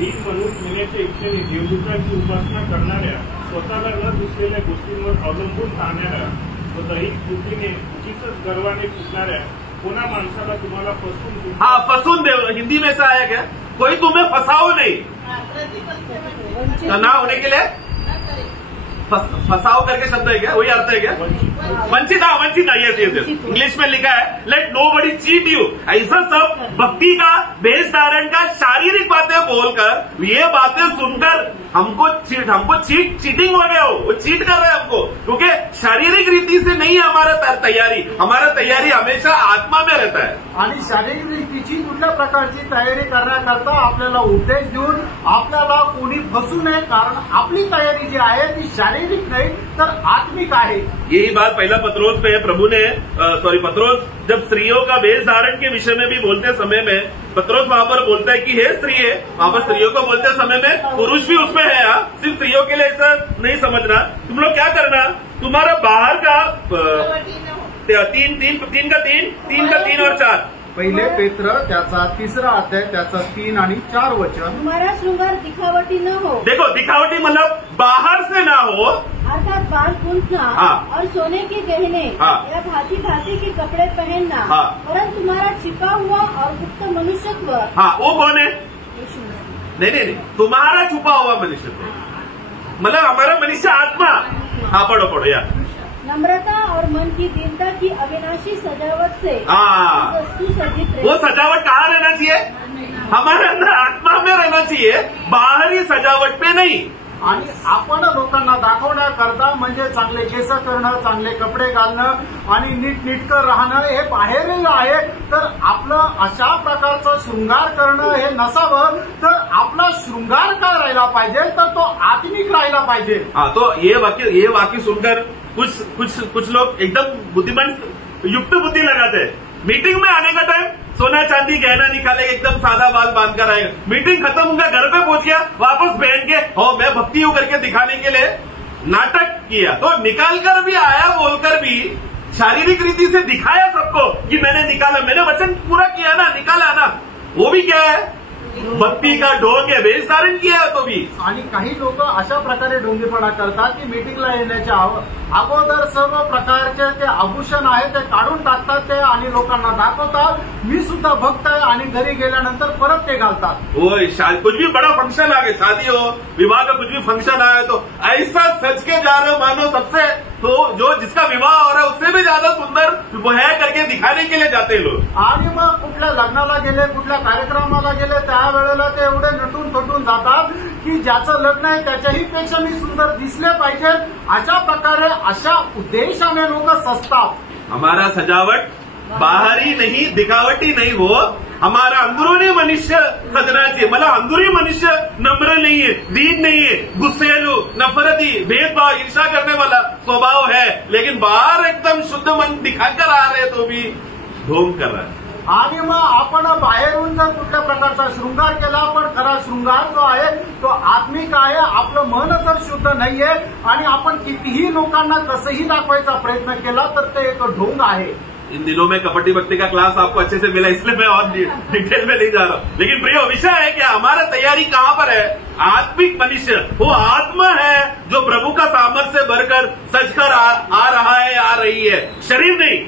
एक मनुष्य होण्याच्या इच्छेने देवदूतांची उपासना करणाऱ्या, स्वतःला न दिसलेल्या गोष्टींवर अवलंबून राहणाऱ्या व दैहिक बुद्धीने उगीचच गर्वाने फुटणाऱ्या कोणा माणसाला तुम्हाला फसवून. हाँ, फसून दे. हिंदी में ऐसा आया क्या? कोई तुम्हें फंसाओ नहीं. प्रतिफल से वंचित ना होने के लिए न करे. फसाओ करके शब्द है क्या? वही अर्थ है क्या? वंचित. हाँ, वंचित. यस. इंग्लिश में लिखा है लेट नोबडी चीट यू. ऐसा सब भक्ति का, भेष धारण का, शारीरिक बातें बोलकर, ये बातें सुनकर हमको चीटिंग हो गया हो. वो चीट कर रहे हैं हमको, क्योंकि शारीरिक रीति से नहीं है हमारा तैयारी. हमारा तैयारी हमेशा आत्मा में रहता है. आणि शारीरिक रीतीची कुठल्या प्रकारची तयारी करण्याकरता आपल्याला उपदेश देऊन आपल्याला कोणी फसू नये. कारण आपली तयारी जी आहे ती शारीरिक नाही तर आत्मिक आहे. यही बात पहला पत्रोस पे पत्रोस जब स्त्रियों का वेश धारण के विषय में भी बोलते समय में पत्रोस वहां पर बोलता है कि हे स्त्री है. वहां पर स्त्रियों को बोलते समय में पुरुष भी उसमें है. सिर्फ स्त्रियों के लिए ऐसा नहीं समझना. तुम लोग क्या करना, तुम्हारा बाहर का 3 और 4. पहिले पेत्र त्याचा 3रा अध्याय त्याचा 3 आणि 4 वचन. तुम्हारा श्रृंगार दिखावटी न हो. देखो, दिखावटी मतलब बाहर से ना हो, अर्थात बाल पूछना हाँ। और सोने के गहने हाँ। या भांति भांति के कपड़े पहनना, हाँ। परंतु तुम्हारा छिपा हुआ और गुप्त मनुष्यत्व हाँ, वो कौन है? यीशु मसीह। नहीं, तुम्हारा छुपा हुआ मनुष्य, मतलब हमारा मनुष्य आत्मा. हाँ, पढ़ो यार. नम्रता और मन की दीनता की अविनाशी सजावट से हाँ, सुसज्जित वो सजावट कहाँ रहना चाहिए? हमारे अंदर आत्मा में रहना चाहिए, बाहरी सजावट पे नहीं. आणि आपण लोकांना दाखवण्याकरता म्हणजे चांगले केस करणं, चांगले कपडे घालणं आणि नीटनेटकं राहणं हे बाहेरील आहे. तर आपलं अशा प्रकारचं शृंगार करणं हे नसावं. तर आपला शृंगार काय राहिला पाहिजे तर तो आत्मिक राहिला पाहिजे. हाँ, तो ये वाक्य सुनकर कुछ लोग एकदम बुद्धिमान युक्त बुद्धि लगाते हैं मीटिंग में आने का टाइम सोना चांदी गहना निकालेगा, एकदम सादा बाल बांध कर आएगा। मीटिंग खत्म हो गया, घर पे पहुंच गया, वापस पहन के मैं भक्ति हूं करके दिखाने के लिए नाटक किया। तो निकाल कर भी आया, बोलकर भी शारीरिक रीति से दिखाया सबको कि मैंने निकाला, मैंने वचन पूरा किया ना, निकाला ना। वो भी क्या है, भक्ती का ढोंग आहे, वेश धारण किया तो भी। आणि काही लोक अशा प्रकारे ढोंगीपणा करतात की मीटिंगला येण्याच्या अगोदर सर्व प्रकारचे ते आभूषण आहे ते काढून टाकतात ते आणि लोकांना दाखवतात मी सुद्धा भक्त आहे, आणि घरी गेल्यानंतर परत ते घालतात। वो कुछ भी बड़ा फंक्शन आ गया, शादी हो, विवाह का कुछ भी फंक्शन आया तो ऐसा सज के जा रहे हो मानो सबसे, तो जो जिसका विवाह हो रहा है उससे भी ज्यादा सुंदर वो है करके दिखाने के लिए जाते लोग। आणि मग कुठल्या लग्नाला गेले, कुठल्या कार्यक्रमाला गेले, त्यावेळेला ते एवढे नटून थटून जातात की ज्याचं लग्न आहे त्याच्याही पेक्षा मी सुंदर दिसले पाहिजे, अशा प्रकारे अशा उद्देशाने लोक सजतात। हमारा सजावट बाहरी नहीं, दिखावटी नहीं हो, हमारा अंदरूनी मनुष्य सजना चाहिए। मतलब अंदरूनी मनुष्य नम्र नहीं है, दीन नहीं है, गुस्सेलू, नफरती, भेदभाव, ईर्षा करने वाला स्वभाव है, लेकिन बाहर एकदम शुद्ध मन दिखाकर आ रहे तो भी ढोंग कर रहा है। आणि मग आपण बाहेरून जर कुठल्या प्रकारचा शृंगार केला, पण खरा शृंगार जो आहे तो आत्मिक आहे, आपलं मन जर शुद्ध नाहीये आणि आपण कितीही लोकांना कसंही दाखवायचा प्रयत्न केला तर ते एक ढोंग आहे। इन दिनों में कपटी भक्ति का क्लास आपको अच्छे से मिला, इसलिए मैं और डिटेल में नहीं जा रहा हूं। लेकिन प्रिय विषय है कि हमारा तैयारी कहां पर है, आत्मिक मनुष्य वो आत्मा है जो प्रभु का सामर्थ्य से भरकर सजकर आ रहा है, आ रही है, शरीर नहीं।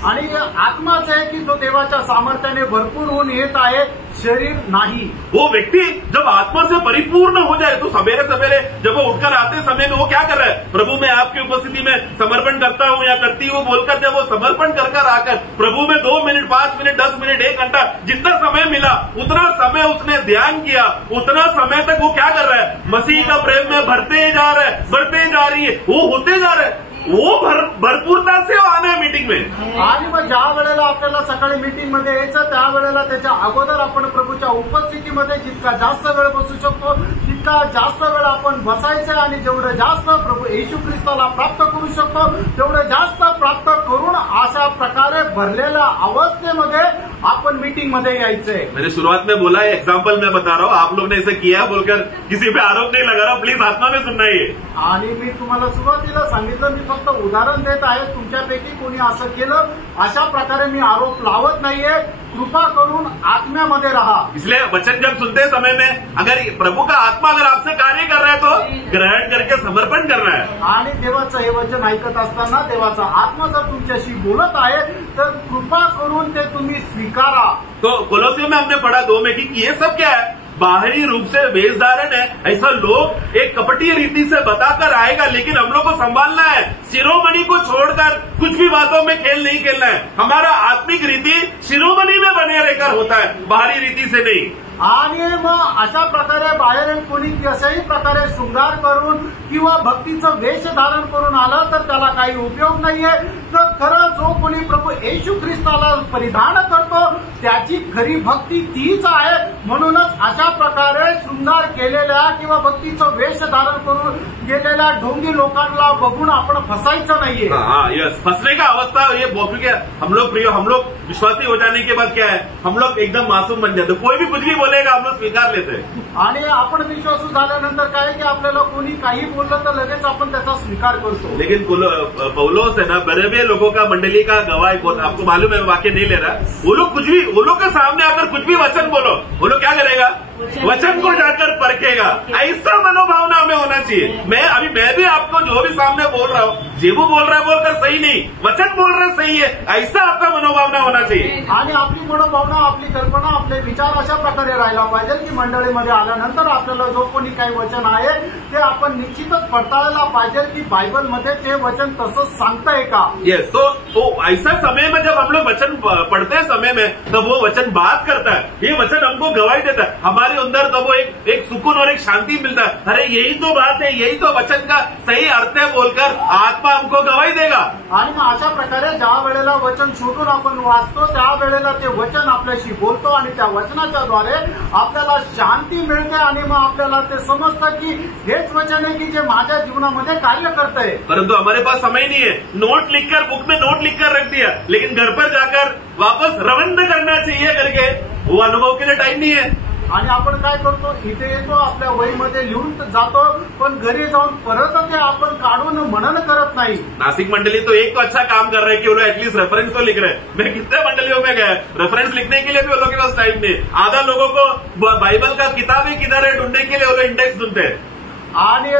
आणि आत्माच आहे की जो देवाच्या सामर्थ्याने भरपूर होऊन येत आहे, शरीर नाही। वो व्यक्ति जब आत्मा से परिपूर्ण हो जाए तो सवेरे सवेरे जब वो उठकर आते समय में वो क्या कर रहा है, प्रभु मैं आपकी उपस्थिति में समर्पण करता हूं या करती हूं बोलकर जब वो समर्पण कर आकर प्रभु में 2 मिनट 5 मिनट 10 मिनट 1 घंटा जितना समय मिला उतना समय उसने ध्यान किया, उतना समय तक वो क्या कर रहा है, मसीह का प्रेम में भरते जा रहा है, बढ़ते जा रही है, वो होते जा रहा है, वो भरपूरता से आना है मीटिंग में। आणि मग ज्या वेळेला आपल्याला सकाळी मीटिंग मध्ये यायचं त्यावेळेला त्याच्या अगोदर आपण प्रभूच्या उपस्थितीमध्ये जितका जास्त वेळ बसू शकतो तितका जास्त वेळ आपण बसायचं, आणि जेवढं जास्त प्रभू येशू ख्रिस्ताला प्राप्त करू शकतो तेवढं जास्त प्राप्त करून अशा प्रकारे भरलेल्या अवस्थेमध्ये आपण मीटिंग मध्ये यायचंय। मैंने शुरुआत में बोला, एग्जाम्पल मैं बता रहा हूँ, आप लोग ने ऐसे किया बोलकर किसी पे आरोप नहीं लगा रहा, प्लीज आत्मा में सुनना है। आणि मी तुम्हाला सुरुवातीला सांगितलं, मी फक्त उदाहरण देत आहे, तुमच्यापैकी कोणी असं केलं अशा प्रकारे मी आरोप लावत नाहीये, कृपा करून आत्म्यामध्ये रहा। इसलिए वचन जब सुनते समय में अगर प्रभु का आत्मा अगर आपसे कार्य कर रहा है तो ग्रहण करके समर्पण करना है। आणि देवाचं हे वचन ऐकत असताना देवाचा आत्मा जर तुमच्याशी बोलत आहे तर कृपा करून ते तुम्ही स्वीकारा। तो कोलोसियों में हमने पढ़ा 2 में कि ये सब क्या है, बाहरी रूप से वेश धारण है, ऐसा लोग एक कपटी रीति से बताकर आएगा, लेकिन हम लोग को संभालना है, शिरोमणि को छोड़कर कुछ भी बातों में खेल नहीं खेलना है। हमारा आत्मिक रीति शिरोमणि में बने रहकर होता है, बाहरी रीति से नहीं। आणि मग अशा प्रकारे बाहेर कोणी कशाही प्रकारे शृंगार करून किंवा भक्तीचं वेश धारण करून आलं तर त्याला काही उपयोग नाहीये। तर खरं जो कोणी प्रभू येशू ख्रिस्ताला परिधान करतो त्याची खरी भक्ती तीच आहे। म्हणूनच अशा प्रकारे शृंगार केलेल्या किंवा भक्तीचं वेश धारण करून गेलेल्या ढोंगी लोकांना बघून आपण फसायचं नाहीये। हाँ, यस, फंसने का अवस्था ये हम लोग विश्वासी हो जाने के बाद क्या है, हम लोग एकदम मासूम बन जाते, कोई भी कुछ भी बोलेगा हम लोग स्वीकार लेते हैं। आणि आपण विश्वासू झाल्यानंतर काय की आपल्याला कोणी काही बोललं तर लगेच आपण त्याचा स्वीकार करतो। लेकिन पौलोस है ना, बड़े लोगों का मंडली का गवाही, आपको मालूम है, वाक्य नहीं ले रहा, वो लोग के सामने आकर कुछ भी वचन बोलो, वो लोग क्या करेगा, वचन को जाकर परखेगा। ऐसा मनोभावना हमें होना चाहिए। मैं भी आपको जो भी सामने बोल रहा हूँ, जेबू बोल रहा है बोलकर सही नहीं, वचन बोल रहा सही है, ऐसा आपका मनोभावना होना चाहिए। आणि आपली मनोभावना, आपली कल्पना, आपले विचार अशा प्रकारे राहायला पाहिजे की मंडळीमध्ये आल्यानंतर आपल्याला जो कोणी काही वचन आहे ते आपण निश्चितच पडताळायला पाहिजे की बायबलमध्ये ते वचन तसंच सांगतंय का। यस, तो ऐसा समय में जब हम लोग वचन पढ़ते समय में तब वो वचन बात करता है, ये वचन हमको गवाही देता है, हमारे अंदर तब वो एक सुकून और एक शांति मिलता है। अरे यही तो बात है, यही तो वचन का सही अर्थ है बोलकर आत्मा हमको गवाही देगा। आणि मग अशा प्रकारे ज्या वेळेला वचन शोधून आपण वाचतो त्या वेळेला ते वचन आपल्याशी बोलतो आणि त्या वचनाच्या द्वारे आपल्याला शांती मिळते आणि मग आपल्याला ते समजतं की हेच वचन आहे की जे माझ्या जीवनामध्ये कार्य करतंय। परंतु हमारे पास समय नहीं है, नोट लिखकर बुक में नोट लिखकर रख दिया, लेकिन घर पर जाकर वापस रवंद करना चाहिए करके वो अनुभव के लिए टाइम नहीं है। आणि आपण काय करतो, इथे येतो आपल्या वहीमध्ये लिहून जातो, पण घरी जाऊन परत ते आपण काढून मनन करत नाही। नासिक मंडली तो एक तो अच्छा काम कर रहे हैं कि वो लोग एटलीस्ट रेफरेंस तो लिख रहे हैं। मैं कितने मंडलियों में गया, रेफरेंस लिखने के लिए भी वो लोगों के पास टाइम नहीं। आधा लोगों को बाइबल का किताब ही किधर है ढूंढने के लिए वो लोग इंडेक्स ढूंढते हैं। आणि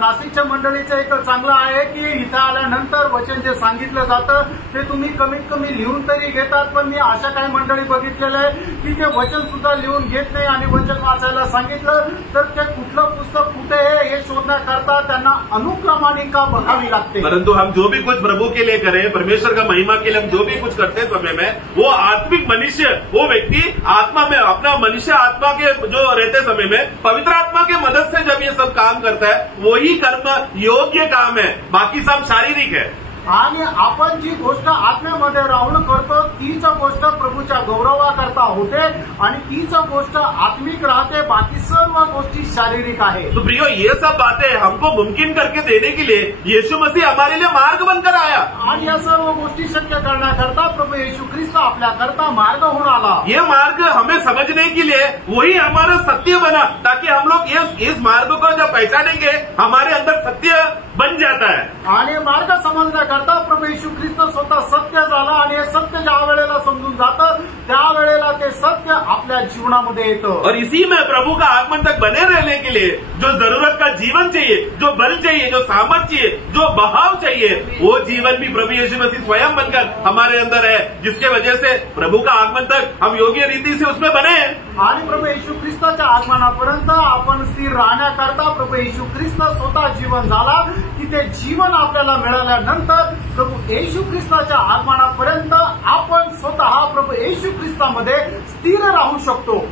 नाशिकच्या मंडळीचं एक चांगलं आहे की इथं आल्यानंतर वचन जे सांगितलं जातं ते तुम्ही कमीत कमी लिहून तरी घेतात, पण मी अशा काही मंडळी बघितलेल्या आहे की ते वचन सुद्धा लिहून घेत नाही आणि वचन वाचायला सांगितलं तर ते कुठलं पुस्तक कुठे आहे हे शोधण्याकरता त्यांना अनुक्रमानिका बघावी लागते। परंतु हम जो भी कुछ प्रभु के लिए करें, परमेश्वर का महिमा के लिए हम जो भी कुछ करते हैं समय में, वो आत्मिक मनुष्य, वो व्यक्ति आत्मा में अपना मनुष्य आत्मा के जो रहते समय में पवित्र आत्मा के मदद से जब ये सब काम करता है, वही कर्म योग्य काम है, बाकी सब शारीरिक है। आणि आपण जी गोष्ट आत्म्यामध्ये राहून करतो तीच गोष्ट प्रभूच्या गौरवाकरता होते आणि तीच गोष्ट आत्मिक राहते, बाकी सर्व गोष्टी शारीरिक आहे। तो प्रियो, ये सब बातें हमको मुमकिन करके देने के लिए यीशु मसीह हमारे लिए मार्ग बनकर आया। आणि या सर्व गोष्टी शक्य करण्याकरता प्रभू येशू ख्रिस्त आपल्याकरता मार्ग होऊन आला। ये मार्ग हमें समझने के लिए वही हमारा सत्य बना, ताकि हम लोग इस मार्ग को जब पहचानेंगे हमारे अंदर सत्य बन जाता है। आणि मार्ग समजण्याकरता प्रभू येशू ख्रिस्त स्वतः सत्य झाला आणि हे सत्य ज्या वेळेला समजून जातं त्यावेळेला ते सत्य आपल्या जीवनामध्ये येतं। और इसी में प्रभु का आगमन तक बने रहने के लिए जो जरूरत का जीवन चाहिए, जो बल चाहिए, जो सामर्थ्य चाहिए, जो बहाव चाहिए, वो जीवन भी प्रभु यीशु मसीह स्वयं बनकर हमारे अंदर है, जिसके वजह से प्रभु का आगमन तक हम योग्य रीति से उसमें बने हैं। आणि प्रभू येशू ख्रिस्ताच्या आगमनापर्यंत आपण स्थिर राहण्याकरता प्रभू येशू ख्रिस्त स्वतः जीवन झाला की ते जीवन आपल्याला मिळाल्यानंतर प्रभू येशू ख्रिस्ताच्या आगमनापर्यंत आपण स्वतः प्रभू येशू ख्रिस्तामध्ये स्थिर राहू शकतो।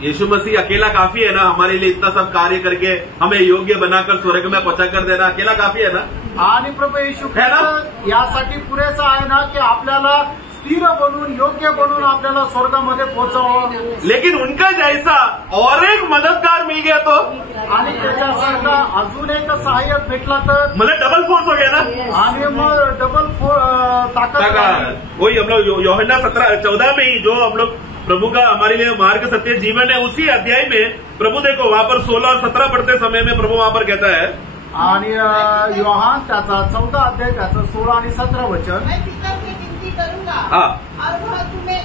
यीशु मसीह अकेला काफी है ना हमारे लिए, इतना सब कार्य करके हमें योग्य बनाकर स्वर्ग में पहुंचा कर देना अकेला काफी है ना। आणि प्रभू येशू ख्रिस्त यासाठी पुरेसा आहे ना की आपल्याला स्थिर बनून योग्य बनून आपल्याला स्वर्गामध्ये पोहोचवावं। लेकिन उनका जैसा और एक मददगार मिल गया तो, आणि त्याच्यासारखा अजून एक सहाय्यक भेटला तर मतलब डबल फोर्स हो गया ना। आणि मग डबल ताकद। वही हम लोग यूहन्ना 17:14 में ही जो हम लोग प्रभु का हमारे लिए मार्ग सत्य जीवन है, उसी अध्याय में प्रभु देखो वहां पर 16 और 17 पढ़ते समय में प्रभु वहां पर कहता है, आणि योहान त्याचा 14 अध्याय त्याचं 16 आणि 17 वचन, मैं पिता से विनती करूंगा हाँ, और वह तुम्हें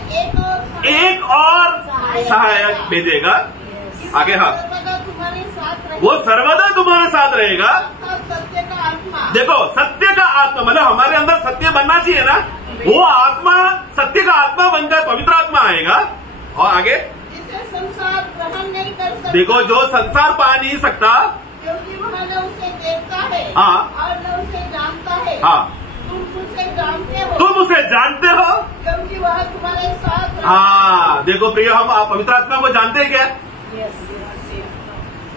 एक और सहायक भेजेगा। आगे हाँ, सर्वदा तुम्हारे साथ रहेगा, वो सर्वदा तुम्हारे साथ रहेगा। सत्य का आत्मा। देखो सत्य का आत्मा मतलब हमारे अंदर सत्य बनना चाहिए ना, वो आत्मा सत्य का आत्मा बनकर पवित्र आत्मा आएगा। और आगे जिसे संसार ग्रहण नहीं कर सकता, देखो जो संसार पा नहीं सकता, क्योंकि वह न उसे देखता है हाँ, और न उसे जानता है। हाँ, तुम उसे जानते हो, तुम उसे जानते हो, क्योंकि वह तुम्हारे साथ रहता हाँ। देखो प्रिय, हम पवित्र आत्मा को जानते हैं क्या? है।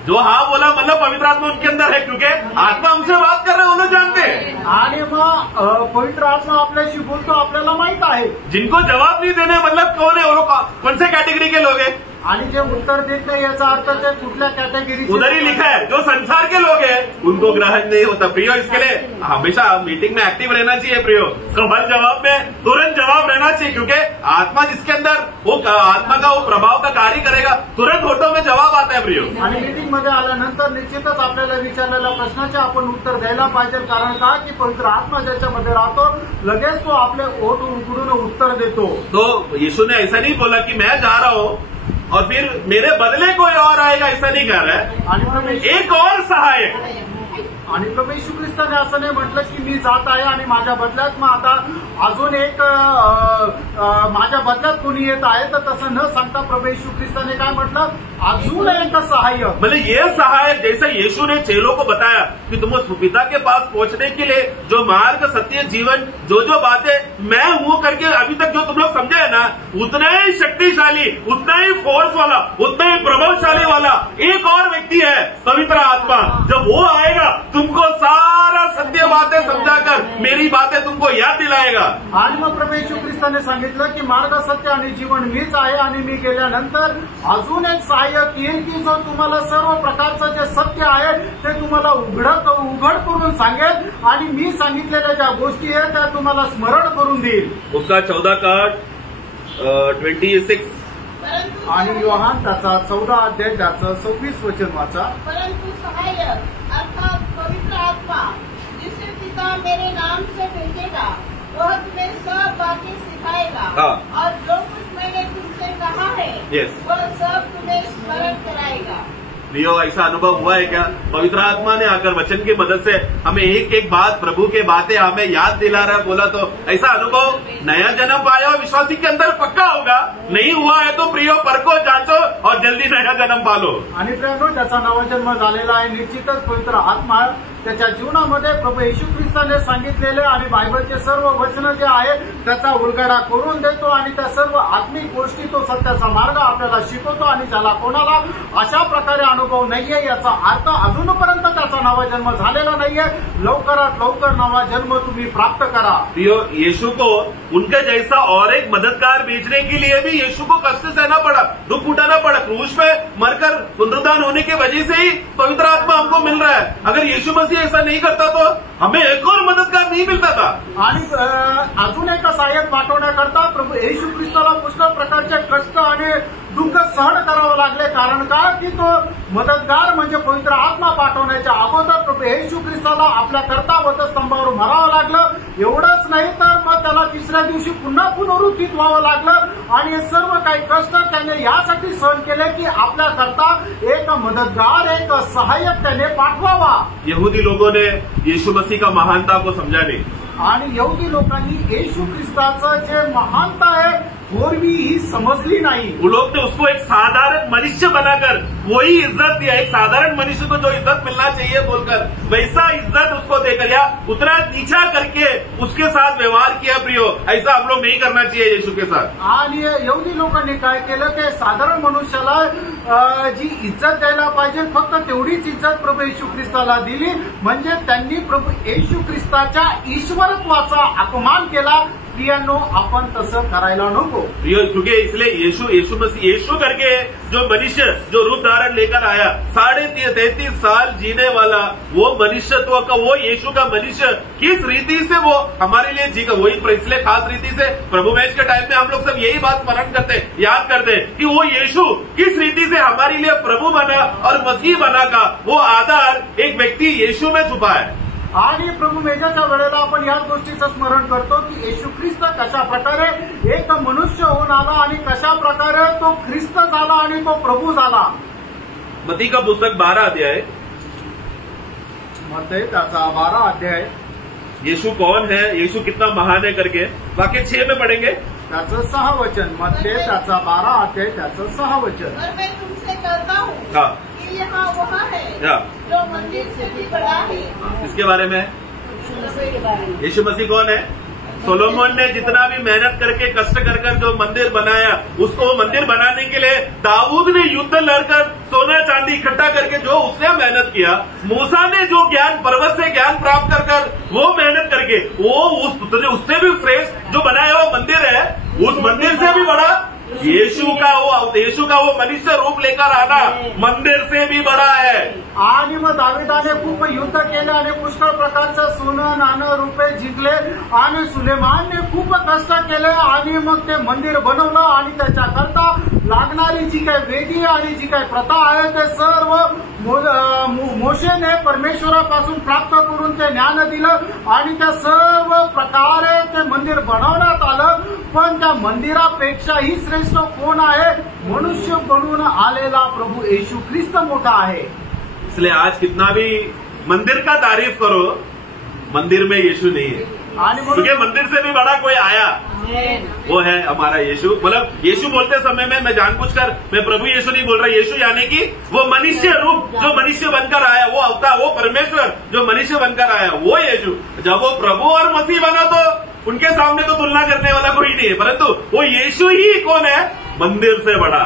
जो हाँ बोला मतलब पवित्र आत्मा उनके अंदर है, क्योंकि आत्मा हमसे बात कर रहे हैं, वो लोग जानते हैं। आणि मग पवित्र आत्मा आपल्याशी बोलतो आपल्याला माहित आहे। जिनको जवाब नहीं देने मतलब कौन है वो लोग, कौन से कैटेगरी के लोग हैं? आणि जे उत्तर देत नाही याचा अर्थ ते कुठल्या कॅटेगरीचे, उधर ही लिखा है जो संसार के लोग हैं उनको ग्रहण नहीं होता। प्रियो, इसके लिए हमेशा मीटिंग में एक्टिव रहना चाहिए प्रियो, सवाल जवाब में तुरंत जवाब रहना चाहिए, क्योंकि आत्मा जिसके अंदर वो आत्मा का वो प्रभाव का कार्य करेगा, तुरंत फोटो में जवाब आता है प्रियो। आणि मीटिंग मध्ये आल्यानंतर निश्चितच आपल्याला विचारलेल्या प्रश्नाचे आपण उत्तर द्यायला पाहिजे, कारण का की पवित्र आत्मा ज्याच्यामध्ये राहतो लगेच तो आपले ओठ उघडून उत्तर देतो। तो यीशु ने ऐसा नहीं बोला कि मैं जा रहा हूँ और फिर मेरे बदले कोई और आएगा, ऐसा नहीं कह रहा है। एक और सहायक आणि प्रभू येशू ख्रिस्ताने असं नाही म्हटलं की मी जात आहे आणि माझ्या बदल्यात मग आता अजून एक माझ्या बदल्यात कोणी येत आहे, तर तसं न सांगता प्रभू येशू ख्रिस्ताने काय म्हटलं, अजून एक सहाय्य, मतलब ये सहायक जैसे यीशु ने चेलों को बताया कि तुम उस पिता के पास पहुंचने के लिए जो मार्ग, सत्य, जीवन, जो जो बातें मैं हूं करके अभी तक जो तुम लोग समझे है ना, उतना ही शक्तिशाली, उतना ही फोर्स वाला, उतना ही प्रभावशाली वाला एक और व्यक्ति है, पवित्र आत्मा। जब वो आएगा तुमको सारा सत्य बातें समझाकर मेरी बातें तुमको याद दिलाएगा। आणि मग प्रभू येशू ख्रिस्ताने सांगितलं की मार्ग, सत्य आणि जीवन मीच आहे आणि मी गेल्यानंतर अजून एक सहाय्यक येईल की जो तुम्हाला सर्व प्रकारचं जे सत्य आहे ते तुम्हाला उघड करून सांगेल आणि मी सांगितलेल्या ज्या गोष्टी आहेत त्या तुम्हाला स्मरण करून देईल। उसका 14 का 26 आणि योहान त्याचा 14 अध्याय त्याचं 26 वचन वाचा। परंतु सहायक अर्थात पवित्र आत्मा जिसे पिता मेरे नाम से भेजेगा वह तुम्हें सब बातें सिखाएगा हाँ। और जो कुछ मैंने तुमसे कहा है Yes। वह सब तुम्हें स्मरण कराएगा। लियो, ऐसा अनुभव हुआ है क्या? पवित्र आत्मा ने आकर वचन की मदद से हमें एक एक बात, प्रभु के बातें हमें याद दिला रहा है, बोला तो ऐसा अनुभव नया जन्म पाया और विश्वासी के अंदर पक्का होगा। नहीं हुआ है तो प्रियो परको, जांचो और जल्दी नया जन्म पालो। आणि प्रियांनो, त्याचा नवा जन्म झालेला आहे, निश्चितच पवित्र आत्मा त्याच्या जीवनामध्ये प्रभू येशू ख्रिस्ताने सांगितलेले आणि बायबलचे सर्व वचन जे आहे त्याचा उलगडा करून देतो आणि त्या सर्व आत्मिक गोष्टी तो सत्याचा मार्ग आपल्याला शिकवतो आणि ज्याला कोणाला अशा प्रकारे अनुभव नाहीये याचा अर्थ अजूनपर्यंत त्याचा नवा जन्म झालेला नाहीये, लवकरात लवकर नवा जन्म तुम्ही प्राप्त करा। प्रियो, यीशु को उनके जैसा और एक मददगार भेजने के लिए भी यीशु को कष्ट सहना पड़ा, दुख उठाना पड़ा, क्रूस पे मरकर पुनरुत्थान होने की वजह से ही पवित्र आत्मा हमको मिल रहा है। अगर यीशु मसीह ऐसा नहीं करता तो हमें एक और मददगार नहीं मिलता था। आणि अजून एक सहाय्यक पाठवण्याकरता प्रभू येशू ख्रिस्ताला पुष्कळ प्रकारचे कष्ट आणि दुःख सहन करावं लागले, कारण का की तो मदतगार म्हणजे पवित्र आत्मा पाठवण्याच्या अगोदर प्रभू येशू ख्रिस्ताला आपल्या करता वधस्तंभावर मरावं लागलं। एवढंच नाही तर मग त्याला तिसऱ्या दिवशी पुन्हा पुनरुत्थित व्हावं लागलं आणि हे सर्व काही कष्ट त्याने यासाठी सहन केले की आपल्या करता एक मदतगार, एक सहाय्यक त्याने पाठवावा। यहूदी लोगों ने यीशु मसीह का महानता को समझा नहीं आणि यहूदी लोकांनी येशू ख्रिस्ताचं जे महानता आहे थोरवी ही समजली नाही। वो लोग ने उसको एक साधारण मनुष्य बनाकर वही इज्जत दिया, एक साधारण मनुष्य को जो इज्जत मिलना चाहिए बोलकर वैसा इज्जत उसको देकर या उतना नीचा करके उसके साथ व्यवहार किया। प्रियो, ऐसा हम लोग नहीं करना चाहिए यीशु के साथ। आणि यहूदी लोकांनी काय केलं की साधारण मनुष्याला जी इज्जत द्यायला पाहिजे फक्त तेवढीच इज्जत प्रभू येशू ख्रिस्ताला दिली, म्हणजे त्यांनी प्रभू येशू ख्रिस्ताच्या ईश्वरत्वाचा अपमान केला। प्रियांनो, आपण तसं करायला नको। क्योंकि इसलिए यीशु करके जो मनुष्य जो रूप धारण लेकर आया 33.5 साल जीने वाला वो मनुष्यत्व का, वो यीशु का मनुष्य किस रीति से वो हमारे लिए जी का, वही इसलिए खास रीति से प्रभु मैच के टाइम में हम लोग सब यही बात स्मरण करते, याद करते कि वो यीशु किस रीति से हमारे लिए प्रभु बना और मसीह बना का वो आधार एक व्यक्ति यीशु में छुपा है। आणि प्रभू मेजाच्या वेळेला आपण याच गोष्टीचं स्मरण करतो की येशू ख्रिस्त कशा प्रकारे एक मनुष्य होऊन आला आणि कशा प्रकारे तो ख्रिस्त झाला आणि तो प्रभू झाला। मत्ती का पुस्तक 12 अध्याय, मत्ती त्याचा 12 अध्याय। यीशु कौन है, यीशु कितना महान है करके वाक्य 6 में पढ़ेंगे, त्याचं 6 वचन। मत्ती त्याचा 12 अध्याय त्याचं 6 वचन। और मैं तुमसे कहता हूँ हाँ कि यहाँ वह है हाँ। जो मंदिर से भी बड़ा है। इसके बारे में यीशु मसीह कौन है? सोलोमन ने जितना भी मेहनत करके कष्ट कर जो मंदिर बनाया, उसको मंदिर बनाने के लिए दाऊद ने युद्ध लड़कर सोना चांदी इकट्ठा करके जो उसने मेहनत किया, मूसा ने जो ज्ञान पर्वत से ज्ञान प्राप्त कर वो मेहनत करके वो उससे भी श्रेष्ठ जो बनाया वो मंदिर है, उस मंदिर से भी बड़ा यीशु का वो मनुष्य रूप लेकर आना मंदिर से भी बड़ा है। आणि मग दाविदाने खूप युद्ध केले आणि पुष्कळ प्रकारचं सोनं, नाणं, रुपये जिंकले आणि सुलेमानने खूप कष्ट केले आणि मग ते मंदिर बनवलं आणि त्याच्याकरता लागणारी जी काही वेदी आणि जी काही प्रथा आहे ते सर्व मोशेने परमेश्वरापासून प्राप्त करून ते ज्ञान दिलं आणि त्या सर्व प्रकारे ते मंदिर बनवण्यात आलं। पण त्या मंदिरापेक्षाही श्रेष्ठ कोण आहे? मनुष्य बनून आलेला प्रभू येशू ख्रिस्त मोठा आहे। इसलिए आज कितना भी मंदिर का तारीफ करो, मंदिर में यीशु नहीं है, आणि म्हणून क्योंकि मंदिर से भी बड़ा कोई आया, वो है हमारा यीशु। मतलब यीशु बोलते समय में मैं जानबूझकर मैं प्रभु यीशु नहीं बोल रहा, यीशु यानी कि वो मनुष्य रूप जो मनुष्य बनकर आया, वो अवतार, वो परमेश्वर जो मनुष्य बनकर आया, वो यीशु। जब वो प्रभु और मसीह बना तो उनके सामने तो तुलना करने वाला कोई नहीं है, परंतु वो यीशु ही कौन है? मंदिर से बड़ा।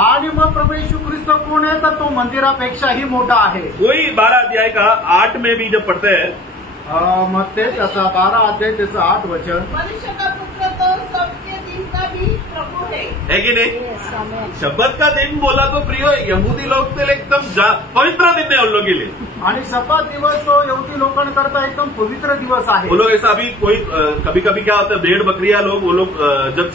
आणि मग प्रभू येशू ख्रिस्त कोण आहे? तर तो मंदिरापेक्षाही मोठा आहे। वही 12 अध्याय का 8 में भी जब पढ़ते हैं, मत्ते त्याचा 12 अध्याय त्याचं 8 वचन, मनुष्य का पुत्र तो सबके दिन का भी प्रभु है कि नहीं? शब्बत का दिन बोला तो प्रियो यहूदी लोग के लिए एकदम पवित्र दिन है उन लोगों के लिए, आणि शब्बत दिवस तो यहूदी लोकांकरता एकदम पवित्र दिवस आहे। वो लोग ऐसा अभी कोई कभी कभी क्या होता है, भेड़ बकरियां लोग वो लोग जब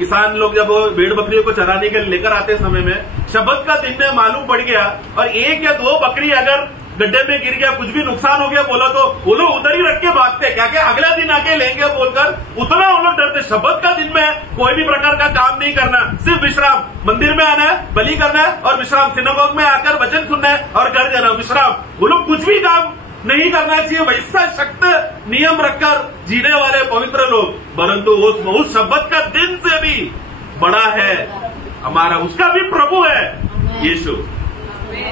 किसान लोग जब भेड़ बकरियों को चराने के लिए लेकर आते समय में शब्बत का दिन में मालूम पड़ गया और 1 या 2 बकरी अगर गड्ढे में गिर गया, कुछ भी नुकसान हो गया बोला तो वो लोग उधर ही रख के भागते, क्या क्या अगला दिन आके लेंगे बोलकर, उतना वो लोग डरते। शब्बत का दिन में कोई भी प्रकार का काम नहीं करना, सिर्फ विश्राम, मंदिर में आना है, बलि करना है और विश्राम, सिनेगोग में आकर वचन सुनना है और घर जाना, विश्राम। वो लोग कुछ भी काम नहीं करना चाहिए, वैसा सख्त नियम रखकर जीने वाले पवित्र लोग। परंतु उस शब्बत का दिन से भी बड़ा है हमारा, उसका भी प्रभु है यीशु।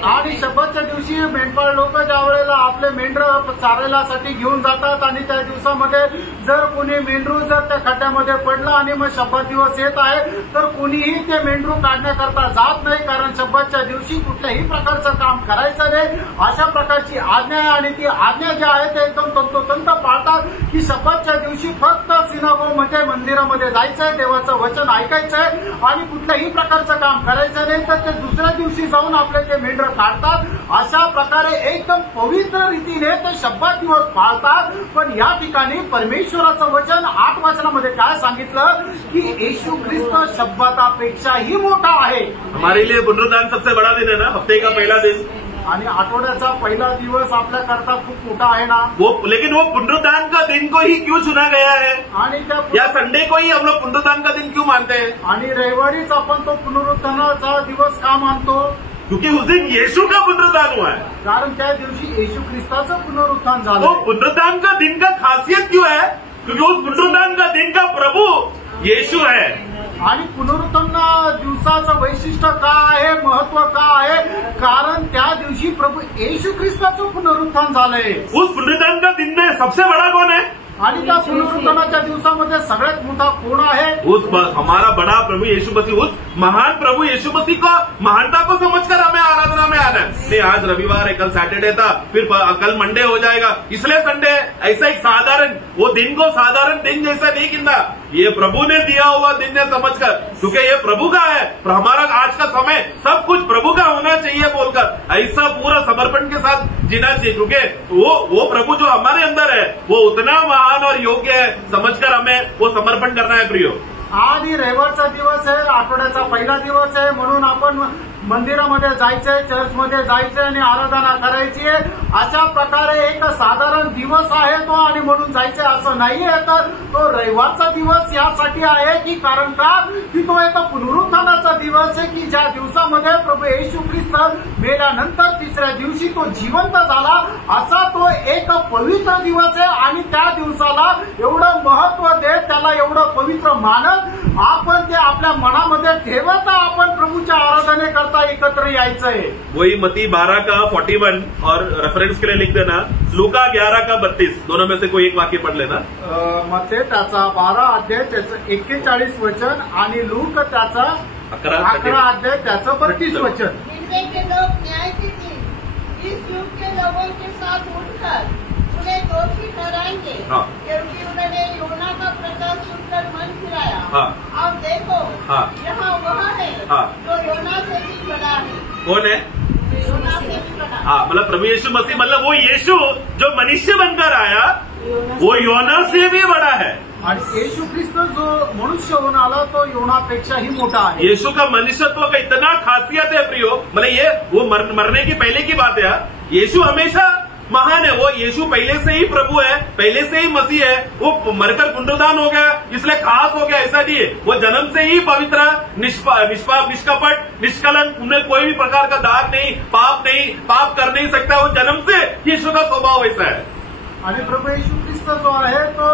आणि शब्बतच्या दिवशी मेंढपाळ लोक ज्या वेळेला आपले मेंढरं चारायलासाठी घेऊन जातात आणि त्या दिवसामध्ये जर कोणी मेंढरू जर त्या खड्ड्यामध्ये पडलं आणि मग शब्बत दिवस येत आहे तर कोणीही ते मेंढरू काढण्याकरता जात नाही, कारण शब्बतच्या दिवशी कुठल्याही प्रकारचं काम करायचं नाही, अशा प्रकारची आज्ञा आहे। आणि ती आज्ञा जी आहे ते एकदम तंतोतंत पाळतात की शब्बतच्या दिवशी फक्त सिनागोगमध्ये मंदिरामध्ये जायचंय, देवाचं वचन ऐकायचंय आणि कुठल्याही प्रकारचं काम करायचं नाही, तर ते दुसऱ्या दिवशी जाऊन आपले ते मेंढर काढतात। अशा प्रकारे एकदम पवित्र रीतीने ते शब्बत दिवस पाळतात। पण या ठिकाणी परमेश्वराचं वचन 8 वचनामध्ये काय सांगितलं की येशू ख्रिस्त शब्बतापेक्षाही मोठा आहे। हमारे लिए पुनरुत्थान सबसे बड़ा दिन है ना, हफ्ते का पहला दिन, आणि आठवड्याचा पहिला दिवस आपल्याकरता खूप मोठा आहे ना। लेकिन वो पुनरुत्थान का दिन को ही क्यों चुना गया है? आणि त्या या संडे को ही हम लोग पुनरुत्थान का दिन क्यों मानते हैं? आणि रविवारीच आपण तो पुनरुत्थानाचा दिवस का मानतो? क्योंकि उस दिन यीशु का पुनरुत्थान हुआ है, कारण त्या दिवशी येशू ख्रिस्ताचं पुनरुत्थान तो झालं। पुनरुत्थान का दिन का खासियत क्यों है? क्योंकि उस पुनरुत्थान का दिन का प्रभु यीशु है। आणि पुनरुत्थान दिवसाचं वैशिष्ट्य का आहे, महत्व का आहे? कारण त्या दिवशी प्रभू येशू ख्रिस्ताचं पुनरुत्थान झालंय। उस पुनरुत्थान का दिन में सबसे बड़ा कौन है? आणि त्या पुनरुत्थानाच्या दिवसामध्ये सगळ्यात मोठा कोण आहे? हमारा बड़ा प्रभु यीशु मसीह, उस महान प्रभु यीशु मसीह को महानता को समझकर हमें आराधना में आना है। नहीं आज रविवार है, कल सैटरडे था, फिर कल मंडे हो जाएगा, इसलिए संडे। ऐसा एक साधारण वो दिन को साधारण दिन जैसा नहीं गिनना, ये प्रभु ने दिया हुआ दिन है समझकर, क्योंकि ये प्रभु का है। हमारा आज का समय सब कुछ प्रभु का होना चाहिए बोलकर ऐसा पूरा समर्पण के साथ जीना चाहिए, क्योंकि वो प्रभु जो हमारे अंदर है वो उतना महान और योग्य है समझकर हमें वो समर्पण करना है प्रियो। आणि रविवारचा दिवस आहे, आठवड्याचा पहिला दिवस आहे, म्हणून आपण मंदिरामध्ये जायचंय, चर्चमध्ये जायचंय आणि आराधना करायची आहे। अशा प्रकारे एक साधारण दिवस आहे तो, आणि म्हणून जायचंय असं नाहीये। तर तो रविवारचा दिवस यासाठी आहे की कारण का की तो एक पुनरुत्थानाचा दिवस आहे की ज्या दिवसामध्ये प्रभू येशू ख्रिस्त मेल्यानंतर तिसऱ्या दिवशी तो जिवंत झाला, असा तो एक पवित्र दिवस आहे। आणि त्या दिवसाला एवढं महत्व देत, त्याला एवढं पवित्र मानत आपण ते आपल्या मनामध्ये ठेवत आपण प्रभूच्या आराधनेकरता एकत्र यायचंय। वही मती 12 का 41 और रेफरेंस के लिए लिख देना लूका 11 का 32, दोनों में से कोई एक वाक्य पढ़ लेना। मत्ते त्याचा 12 अध्याय त्याचं 41 वचन आणि लूक त्याचा 11 अध्याय त्याचं 32 वचन। निर्णय के लोग न्याय के दिन इस युग के लोगों के साथ उठकर उन्हें दोषी ठहराएंगे, क्योंकि उन्होंने योना का प्रकाश सुनकर मन फिराया। अब देखो यहाँ वह है जो योना से भी बड़ा है। कौन है? योना से भी बड़ा। हाँ, मतलब प्रभु यीशु मसीह, मतलब वो यीशु जो मनुष्य बनकर आया वो योना से भी बड़ा है। आणि येशू ख्रिस्त जो मनुष्य होऊन आला तो योनापेक्षाही मोठा आहे। यीशु का मनुष्यत्व का इतना खासियत है प्रियो, मतलब ये वो मरने की पहले की बात है। यीशु हमेशा महान है। वो यीशु पहले से ही प्रभु है, पहले से ही मसीह है। वो मरकर पुनरुत्थान हो गया इसलिए खास हो गया, ऐसा नहीं है। वो जन्म से ही पवित्र, निष्पाप, निष्कपट, निष्कलंक, उनमें कोई भी प्रकार का दाग नहीं, पाप कर नहीं सकता। वो जन्म से यीशु का स्वभाव ऐसा है। आणि प्रभू येशू ख्रिस्त जो आहे तो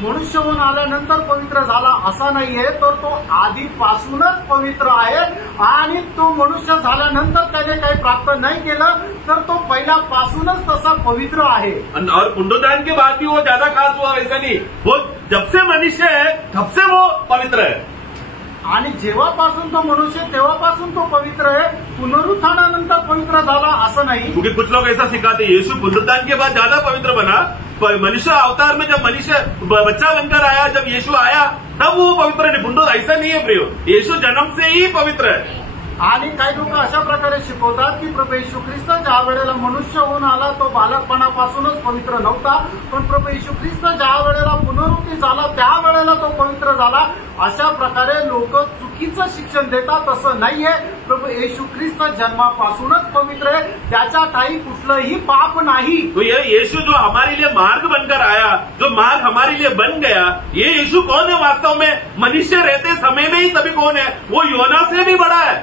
मनुष्य होऊन आल्यानंतर पवित्र झाला असा नाहीये, तर तो आधीपासूनच पवित्र आहे आणि तो मनुष्य झाल्यानंतर त्याने काही प्राप्त नाही केलं, तर तो पहिल्यापासूनच तसा पवित्र आहे। और पुनरुत्थान के बाद भी वो ज्यादा खास हुआ ऐसा नहीं, वो जब से मनुष्य है तब से वो पवित्र है। आणि जेव्हापासून तो मनुष्य तेव्हापासून तो पवित्र आहे, पुनरुत्थानानंतर पवित्र झाला असं नाही। क्योंकि कुछ लोग ऐसा सिखाते हैं यीशु पुनरुत्थान के बाद ज्यादा पवित्र बना, मनुष्य अवतार में जब मनुष्य बच्चा बनकर आया, जब यीशु आया तब वो पवित्र नहीं। पुनरुत्थान ऐसा नहीं है प्रियो, यीशु जन्म से ही पवित्र है। आणि काही लोक अशा प्रकारे शिकवतात की प्रभू येशू ख्रिस्त ज्या वेळेला मनुष्य होऊन आला तो बालकपणापासूनच पवित्र नव्हता, पण प्रभू येशू ख्रिस्त ज्या वेळेला पुनरुत्थान झाला त्यावेळेला तो पवित्र झाला। अशा प्रकारे लोक चुकीचं शिक्षण देतात, तसं नाहीये। प्रभू येशू ख्रिस्त जन्मापासूनच पवित्र आहे, त्याच्या ठाई कुठलंही पाप नाही। तो ये यीशु जो हमारे लिए मार्ग बनकर आया, जो मार्ग हमारे लिए बन गया, ये यीशु कौन है वास्तव में? मनुष्य रहते समय में ही तभी कौन है? वो योना से भी बड़ा है।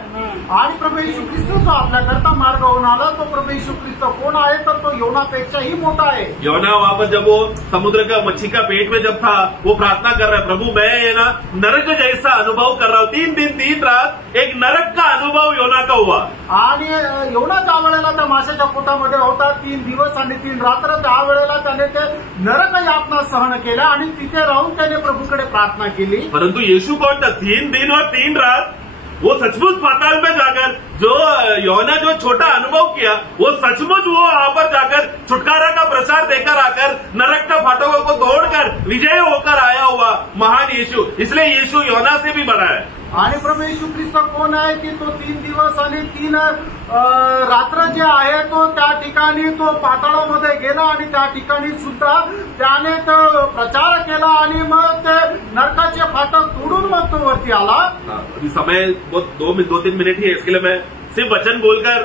आणि प्रभू येशू ख्रिस्त जो आपल्याकरता मार्ग होऊन आला, तो प्रभू येशू ख्रिस्त कोण आहे? तर तो योनापेक्षाही मोठा आहे। योना वहां पर जब वो समुद्र का मच्छी का पेट में जब था, वो प्रार्थना कर रहा है, प्रभु मैं ये ना नरक जैसा अनुभव कर रहा हूं। 3 दिन 3 रात एक नरक का अनुभव योना का हुआ। आणि योना त्या वेळेला त्या माशाच्या पोटामध्ये होता 3 दिवस आणि 3 रात्र, त्यावेळेला त्याने ते नरक यातना सहन केल्या आणि तिथे राहून त्याने प्रभूकडे प्रार्थना केली। परंतु यीशु कौन था? 3 दिन और 3 रात वो सचमुच पाताल में जाकर जो योना जो छोटा अनुभव किया, वो सचमुच वो वहां पर जाकर छुटकारा का प्रचार देकर आकर नरक का फाटकों को तोड़कर विजय होकर आया हुआ महान यीशु। इसलिए यीशु योना से भी बड़ा है। आणि प्रभू येशू ख्रिस्त कोण आहे की तो 3 दिवस आणि 3 रात्र जे आहे तो त्या ठिकाणी तो पाताळामध्ये गेला आणि त्या ठिकाणी सुद्धा त्याने तो प्रचार केला आणि मग ते नरकाचे फाटक तोडून मग तो वरती आला। अभी समय बहुत 2-3 मिनट ही है, इसके लिए मैं सिर्फ वचन बोलकर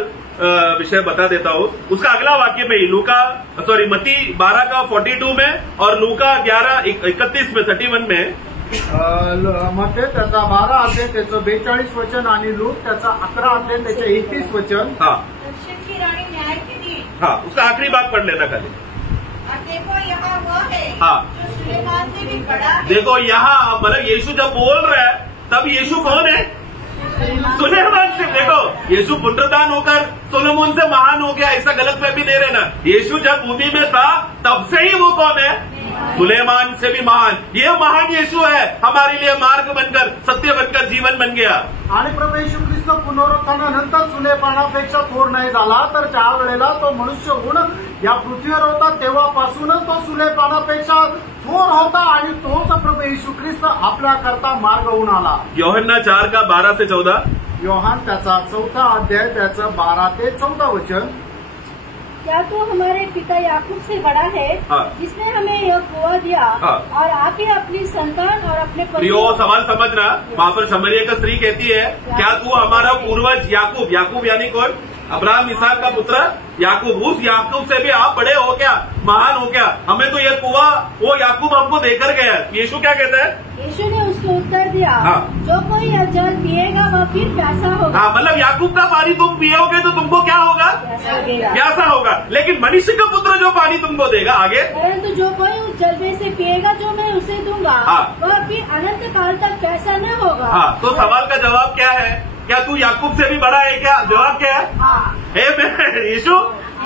विषय बता देता हूँ। उसका अगला वाक्य में मत्ती 12 का 42 में और लूका 11:31 में 31 में मत्ते त्याचा 12 अध्याय त्याचं 42 वचन आणि लूक त्याचा 11 अध्याय त्याचे 31 वचन। हाँ, दक्षिण की रानी न्याय की दी। हाँ, उसका आखिरी बात पढ़ लेना खाली। और देखो यहाँ वो है हाँ। जो सुलेमान से भी बड़ा है। देखो यहाँ मतलब यीशु जब बोल रहा है तब यीशु कौन है? सुलेमान से। देखो यीशु पुनरुत्थान होकर सोलोमन से महान हो गया, ऐसा गलतफहमी दे रहे ना। यीशु जब भूमि में था तब से ही वो कौन है? सुलेमान से भी महान। ये महान यीशु है, हमारे लिए मार्ग बनकर, सत्य बनकर जीवन बन गया। आणि प्रभू येशू ख्रिस्त पुनरुत्थानानंतर सुलेमानापेक्षा थोर नाही झाला, तर त्या वेळेला तो मनुष्य होऊन या पृथ्वीवर होता तेव्हापासूनच तो सुलेमानापेक्षा थोर होता आणि तोच प्रभू येशू ख्रिस्त आपल्याकरता मार्ग होऊन आला। यूहन्ना 4 का 12 से 14। योहान त्याचा 4 अध्याय त्याचं 12 ते 14 वचन। क्या तो हमारे पिता याकूब से बड़ा है? हाँ। जिसने हमें यह कुआं दिया हाँ। और आके अपनी संतान और अपने प्रियो सवाल समझना, वहां पर समरिया का स्त्री कहती है क्या तू हमारा पूर्वज याकूब यानी कौन? अब्राहम इसहाक का पुत्र याकूब, उस याकूब से भी आप बड़े हो क्या, महान हो क्या? हमें तो ये कुआं वो याकूब हमको देकर गया। यीशु क्या कहता है? यीशु ने उसको उत्तर दिया, हाँ। जो कोई यह जल पिएगा वह फिर प्यासा होगा। हाँ, मतलब याकूब का पानी तुम पियोगे तो तुमको क्या होगा? प्यासा होगा। लेकिन मनुष्य का पुत्र जो पानी तुमको देगा आगे, परंतु जो कोई उस जल में से पिएगा जो मैं उसे दूंगा, हाँ। वह फिर अनंत काल तक प्यासा न होगा। हाँ, तो सवाल का जवाब क्या है? क्या तू याकूब से भी बड़ा है क्या? जवाब क्या है? हाँ। यीशु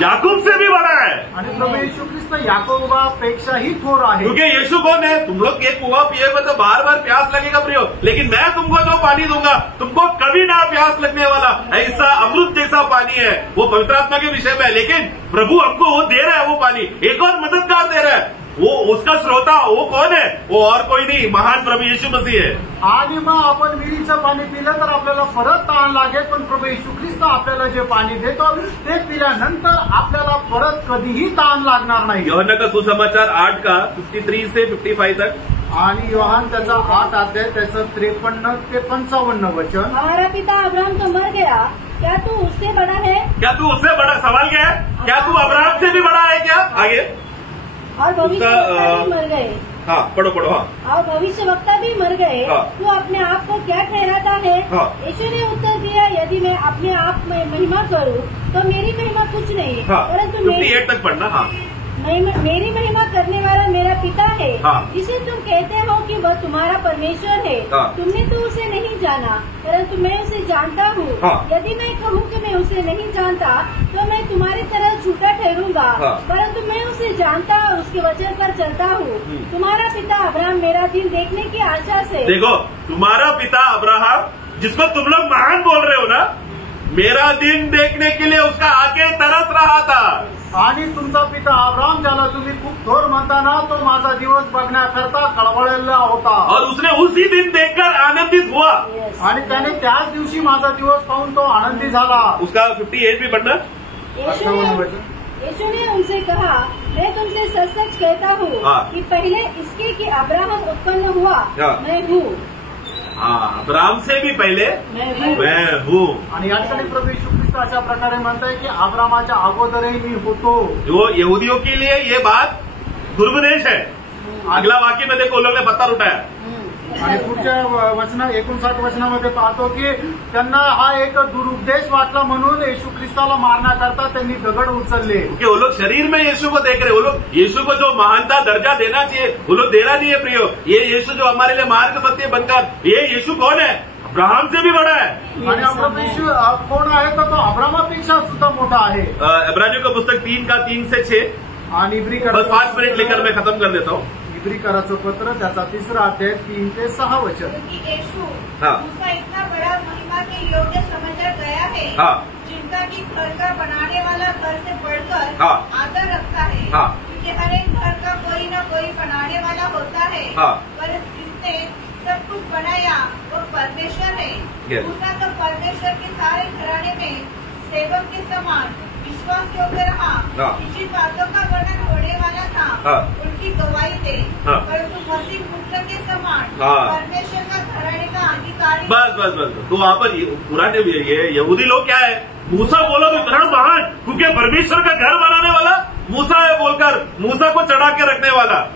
याकूब से भी बड़ा है। आणि प्रभू येशू ख्रिस्त याकोबापेक्षाही थोर आहे। क्योंकि यीशु कौन है? तुम लोग ये कुआं पिएगा तो बार बार प्यास लगेगा प्रियो, लेकिन मैं तुमको जो पानी दूंगा तुमको कभी ना प्यास लगने वाला, ऐसा अमृत जैसा पानी है। वो पवित्र आत्मा के विषय में है, लेकिन प्रभु हमको वो दे रहा है, वो पानी एक और मददगार दे रहा है। वो उसका श्रोता वो कौन है? वो और कोई नहीं, महान प्रभू यीशु मसीह है। आणि मग आपण विहिरीचं पाणी पिलं तर आपल्याला परत तहान लागेल, पण प्रभू येशू ख्रिस्त आपल्याला जे पाणी देतो ते पिल्यानंतर आपल्याला परत कधीही तहान लागणार नाही। यूहन्ना का सुसमाचार 8 का 53 से 55 तक। आणि योहान त्याचा 8 अध्याय त्याचं 53 ते 55 वचन। हमारा पिता अब्राहम तो मर गया, क्या तू उससे बड़ा है? क्या तू उससे बड़ा? सवाल क्या है? क्या तू अब्राहम से भी बड़ा है क्या? आगे और भविष्यवक्ता भी मर गए। हाँ, पढ़ो पढ़ो। हाँ, और भविष्यवक्ता भी मर गए। हाँ। तू अपने आप को क्या ठहराता है? हाँ। यीशु ने उत्तर दिया, यदि मैं अपने आप में महिमा करूं तो मेरी महिमा कुछ नहीं, हाँ, परंतु 58 तक पढ़ना। हाँ, मेरी महिमा करने वाला मेरा पिता है, हाँ। जिसे तुम कहते हो कि वह तुम्हारा परमेश्वर है। हाँ। तुमने तो उसे नहीं जाना, परंतु मैं उसे जानता हूँ। हाँ। यदि मैं कहूँ कि मैं उसे नहीं जानता तो मैं तुम्हारी तरह झूठा ठहरूंगा, हाँ। परंतु मैं उसे जानता और उसके वचन पर चलता हूँ। तुम्हारा पिता अब्राहम मेरा दिन देखने की आशा से। देखो, तुम्हारा पिता अब्राहम, जिसको तुम लोग महान बोल रहे हो ना, मेरा दिन देखने के लिए उसका आगे तरस रहा था। आणि तुमचा पिता अब्राहम, ज्याला तुम्ही खूप थोर म्हणता ना, तो माझा दिवस बघण्याकरता कळवळलेला होता और उसने उसी दिन देखकर आनंदित हुआ। Yes. आणि त्याने त्याच दिवशी माझा दिवस पाहून तो आनंदी झाला। उसका 58 भी पढ़ना। यीशु ने उनसे कहा, मैं तुमसे सच सच कहता हूँ हाँ। कि पहले इसके कि अब्राहम उत्पन्न हुआ, हाँ। मैं हूँ। हाँ, अब्राहम से भी पहले मैं हूँ। आणि या ठिकाणी प्रभू येशू ख्रिस्त अशा प्रकारे म्हणताय की अब्रामाच्या अगोदरही मी होतो। वो यहूदियों के लिए ये बात दुर्पदेश है। अगला वाक्य में देखो, लोगों ने पत्थर उठाया। आणि पुढच्या वचना 59 वचनामध्ये पाहतो की त्यांना हा एक दुरुपदेश वाटला, म्हणून येशू ख्रिस्ताला मारण्याकरता त्यांनी दगड उचलले। क्योंकि वो लोग शरीर में यीशु को देख रहे, वो लोग यीशु को जो महानता दर्जा देना चाहिए वो लोग देना नहीं है। प्रियो, ये यीशु जो हमारे लिए मार्ग सत्य बनकर, ये यीशु कौन है? अब्राहम से भी बड़ा है। आणि प्रभू येशू कोण आहे? तर तो अब्रामापेक्षा सुद्धा मोठा आहे। इब्रानियों का पुस्तक 3 का 3 से 6। आणि इब्री बस 5 मिनट लेकर मैं खत्म कर देता हूँ। इब्रीकराचं पत्र त्याचा 3रा अध्याय 3 ते 6 वचन। क्योंकि यीशु हाँ। मूसा इतना बड़ा महिमा के योग्य समझा गया है, हाँ। जिनका की घर का बनाने वाला घर से बढ़कर हाँ। आदर रखता है। हाँ। क्योंकि हर एक घर का कोई न कोई बनाने वाला होता है। हाँ। पर जिसने सब कुछ बनाया वो परमेश्वर है। Yes. मूसा तो परमेश्वर के सारे घराने में सेवक के समान विश्वास योग्य रहा। हाँ। जिन बातों का वर्णन होने वाला था, हाँ। उनकी गवाही दे। हाँ। परंतु मसीह पुत्र के समान हाँ। परमेश्वर का घराने का अधिकारी। बस बस बस। तो वहाँ पर पुराने ये यहूदी लोग क्या है, मूसा बोलो तो इतना महान, क्योंकि परमेश्वर का घर बनाने वाला मूसा है बोलकर मूसा को चढ़ा के रखने वाला।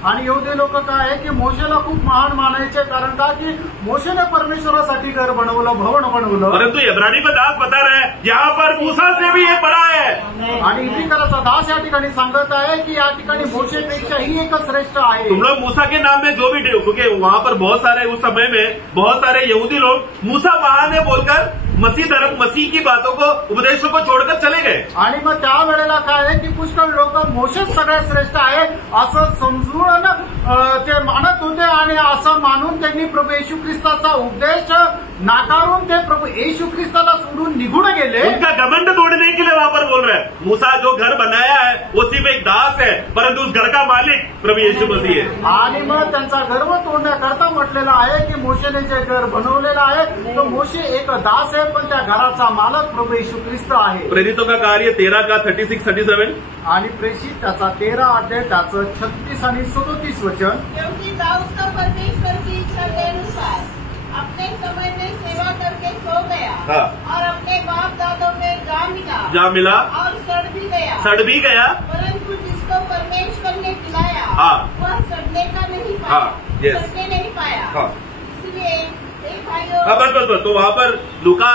आणि यहूदी लोक काय आहे की मोशेला खूप महान मानायचे, कारण का की मोशेने परमेश्वरासाठी घर बनवलं, भवन बनवलं। परंतु इब्रानी का दास बता रहा है, यहाँ पर मूसा से भी ये बड़ा है। आणि इब्रीकराचा दास या ठिकाणी सांगत आहे की या ठिकाणी मोशेपेक्षाही एक श्रेष्ठ आहे। तुम लोग मूसा के नाम में जो भी क्योंकि वहाँ पर बहुत सारे उस समय में बहुत सारे यहूदी लोग मूसा महान है बोलकर मसीह की बातों को, उपदेशों को छोड़कर चले गए। आणि मग त्यावेळेला काय आहे की पुष्कळ लोक मोशेच सगळ्यात श्रेष्ठ आहे असं समजून ते मानत होते, आणि असं मानून त्यांनी प्रभू येशू ख्रिस्ताचा उपदेश नाकारून ते प्रभू येशू ख्रिस्ताला सोडून निघून गेले। उनका घमंड तोड़ने के लिए वहाँ पर बोल रहे हैं, मूसा जो घर बनाया है वो सिर्फ एक दास है, परंतु उस घर का मालिक प्रभु यीशु मसीह है। आणि मग त्यांचा गर्व तोडण्याकरता म्हटलेलं आहे की मोशेने जे घर बनवलेलं आहे तो मोशे एक दास आहे, पण त्या घराचा मालक प्रभू येशू ख्रिस्त आहे। प्रेरितों का कार्य 13 का 36-37। आणि प्रेषित त्याचा 13 अध्याय त्याचं 36 आणि 37 वचन। क्योंकि दाऊद का परमेश्वर की इच्छा के अनुसार अपने समय में सेवा करके सो गया। हाँ। और अपने बाप दादों में जा मिला और सड़ भी गया, परंतु जिसको परमेश्वर ने खिलाया हाँ। वह सड़ने का नहीं पाया। हाँ, yes। सड़ने नहीं पाया। हाँ। इसलिए भाइयों, हाँ, बस। तो वहाँ पर लूका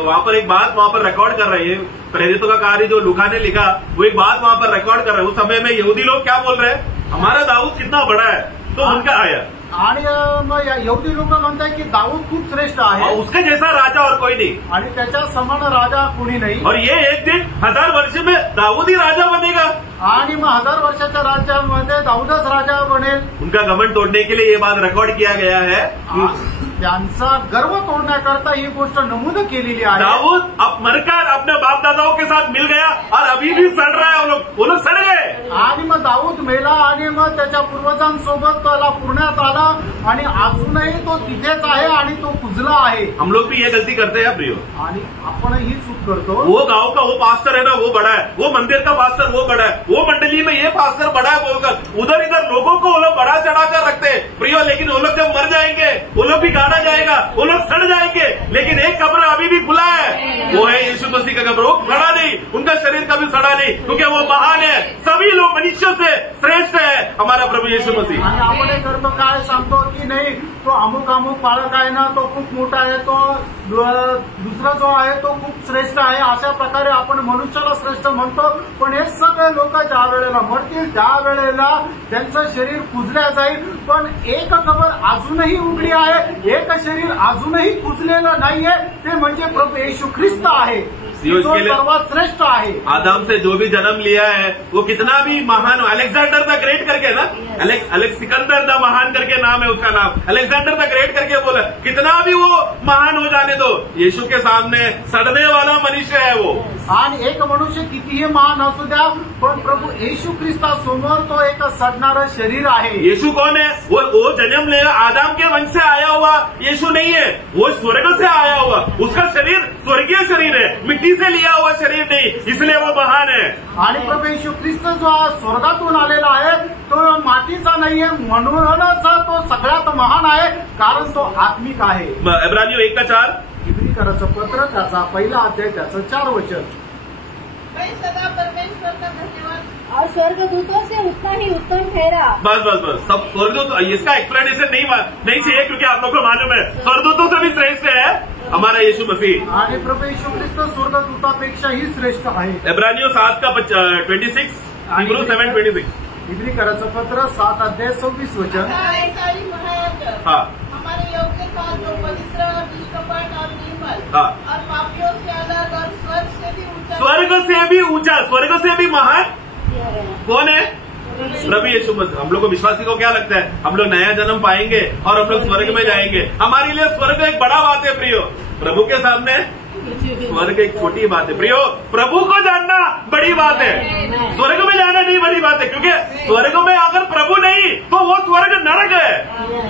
वहाँ पर एक बात वहाँ पर रिकॉर्ड कर रही है, प्रेरितों का कार्य जो लूका ने लिखा वो एक बात वहाँ पर रिकॉर्ड कर रहे हैं। उस समय में यहूदी लोग क्या बोल रहे हैं, हमारा दाऊद कितना बड़ा है, तो उनका आया। आणि मग यहूदी लोक म्हणतात की दाऊद खूप श्रेष्ठ आहे, और उसके जैसा राजा और कोई नहीं, आणि त्याच्या समान राजा कोणी नाही। और ये एक दिन 1000 वर्ष में दाऊद ही राजा बनेगा। आणि मग 1000 वर्षाच्या राज्यामध्ये दाऊदच राजा बनेल। उनका घमंड तोड़ने के लिए ये बात रिकॉर्ड किया गया है। त्यांचा गर्व तोडण्याकरता ही गोष्ट नमूद केलेली आहे। दाऊद अब मरकर अपने बाप दादाओं के साथ मिल गया और अभी भी सड़ रहा है, वो लोग सड़ गए। आणि मग दाऊद मेला आणि मग त्याच्या पूर्वजांसोबत त्याला पुरण्यात आला, आणि अजूनही तो तिथेच आहे आणि तो कुजला आहे। हम लोग भी ये गलती करते हैं प्रियो, आणि आपण ही चूक करतो। वो गांव का वो पास्टर है ना वो बड़ा है, वो मंदिर का पास्टर वो बड़ा है, वो मंडली में ये पास्टर बड़ा है बोलकर उधर इधर लोगों को वो लोग बड़ा चढ़ाकर रखते हैं प्रियो। लेकिन वो लोग जब मर जाएंगे वो लोग भी गाड़ा जाएगा, वो लोग सड़ जाएंगे, लेकिन एक कब्र अभी भी खुला है। वो है यीशु मसीह का प्रभु सड़ा नहीं, उनका शरीर कभी सड़ा नहीं, क्योंकि वो महान है, सभी लोग मनुष्यों से श्रेष्ठ है हमारा प्रभू यीशु मसीह। आणि आपण हे करतो काय सांगतो की नाही तो अमुक बालक आहे ना तो खूप मोठा आहे, तो दुसरा जो आहे तो खूप श्रेष्ठ आहे, अशा प्रकारे आपण मनुष्याला श्रेष्ठ म्हणतो. पण हे सगळे लोक ज्या वेळेला मरतील त्यावेळेला त्यांचं शरीर कुजल्या जाईल. पण एक खबर अजूनही उघडी आहे, एक शरीर अजूनही कुजलेलं नाहीये, ते म्हणजे प्रभू येशू ख्रिस्त आहे, जो सर्वात श्रेष्ठ आहे. आदम से जो भी जन्म लिया है वो कितना भी महान, अलेक्जेंडर द ग्रेट करके ना, सिकंदर द महान करके नाम है उसका नाम, अलेक्जेंडर द ग्रेट करके बोला, कितना भी वो महान हो जाने दो, यीशु के सामने सड़ने वाला मनुष्य है वो. आणि एक मनुष्य कितीही महान असू द्या, पण प्रभू येशू ख्रिस्तासमोर तो एक सडणारं शरीर आहे. यीशु कौन है? वो जन्म ले आदम के वंश से आया हुआ यीशु नहीं है, वो स्वर्ग से आया हुआ, उसका शरीर स्वर्गीय शरीर है, मिट्टी से लिया हुआ शरीर नहीं, इसलिए वो महान है. आणि प्रभू येशू ख्रिस्त जो स्वर्गातून आलेला आहे तो मातीचा नाहीये, म्हणूनच तो सगळ्यात महान आहे, कारण तो आत्मिक आहे. इब्रानियों 1:4 इब्रिकराचं पत्र त्याचा 1 अध्याय त्याचं 4 वचन. मैं सदा परमेश्वर का धन्यवाद और स्वर्गदूतों से उतना ही उत्तम ठहरा. बस सब स्वर्गदूत, इसका एक्सप्लेनेशन नहीं चाहिए, क्योंकि आप लोग को मालूम है स्वर्गदूतों से भी श्रेष्ठ है हमारा यीशु मसीह. आणि प्रभू येशू ख्रिस्त स्वर्गदूतापेक्षाही श्रेष्ठ आहे. इब्रानियों 7:26, हिब्रू 7:26. इब्रिकराचं पत्र 7 अध्याय 26 वचन. ऐसा ही महायाजक हाँ हमारे योग्य था, जो पवित्र और निष्कपट और निर्मल हाँ. और पापियों से अलग और स्वर्ग से भी ऊंचा, स्वर्ग से भी महान कौन है? प्रभु यीशु मसीह. हम लोग को विश्वासी को क्या लगता है? हम लोग नया जन्म पाएंगे और हम लोग स्वर्ग में जाएंगे. हमारे लिए स्वर्ग एक बड़ा बात है प्रियो, प्रभु के सामने स्वर्ग एक छोटी बात है प्रियो. प्रभु को जानना बड़ी बात है, स्वर्ग में जाना नहीं बड़ी बात है, क्योंकि स्वर्ग में अगर प्रभु नहीं तो वो स्वर्ग नरक है.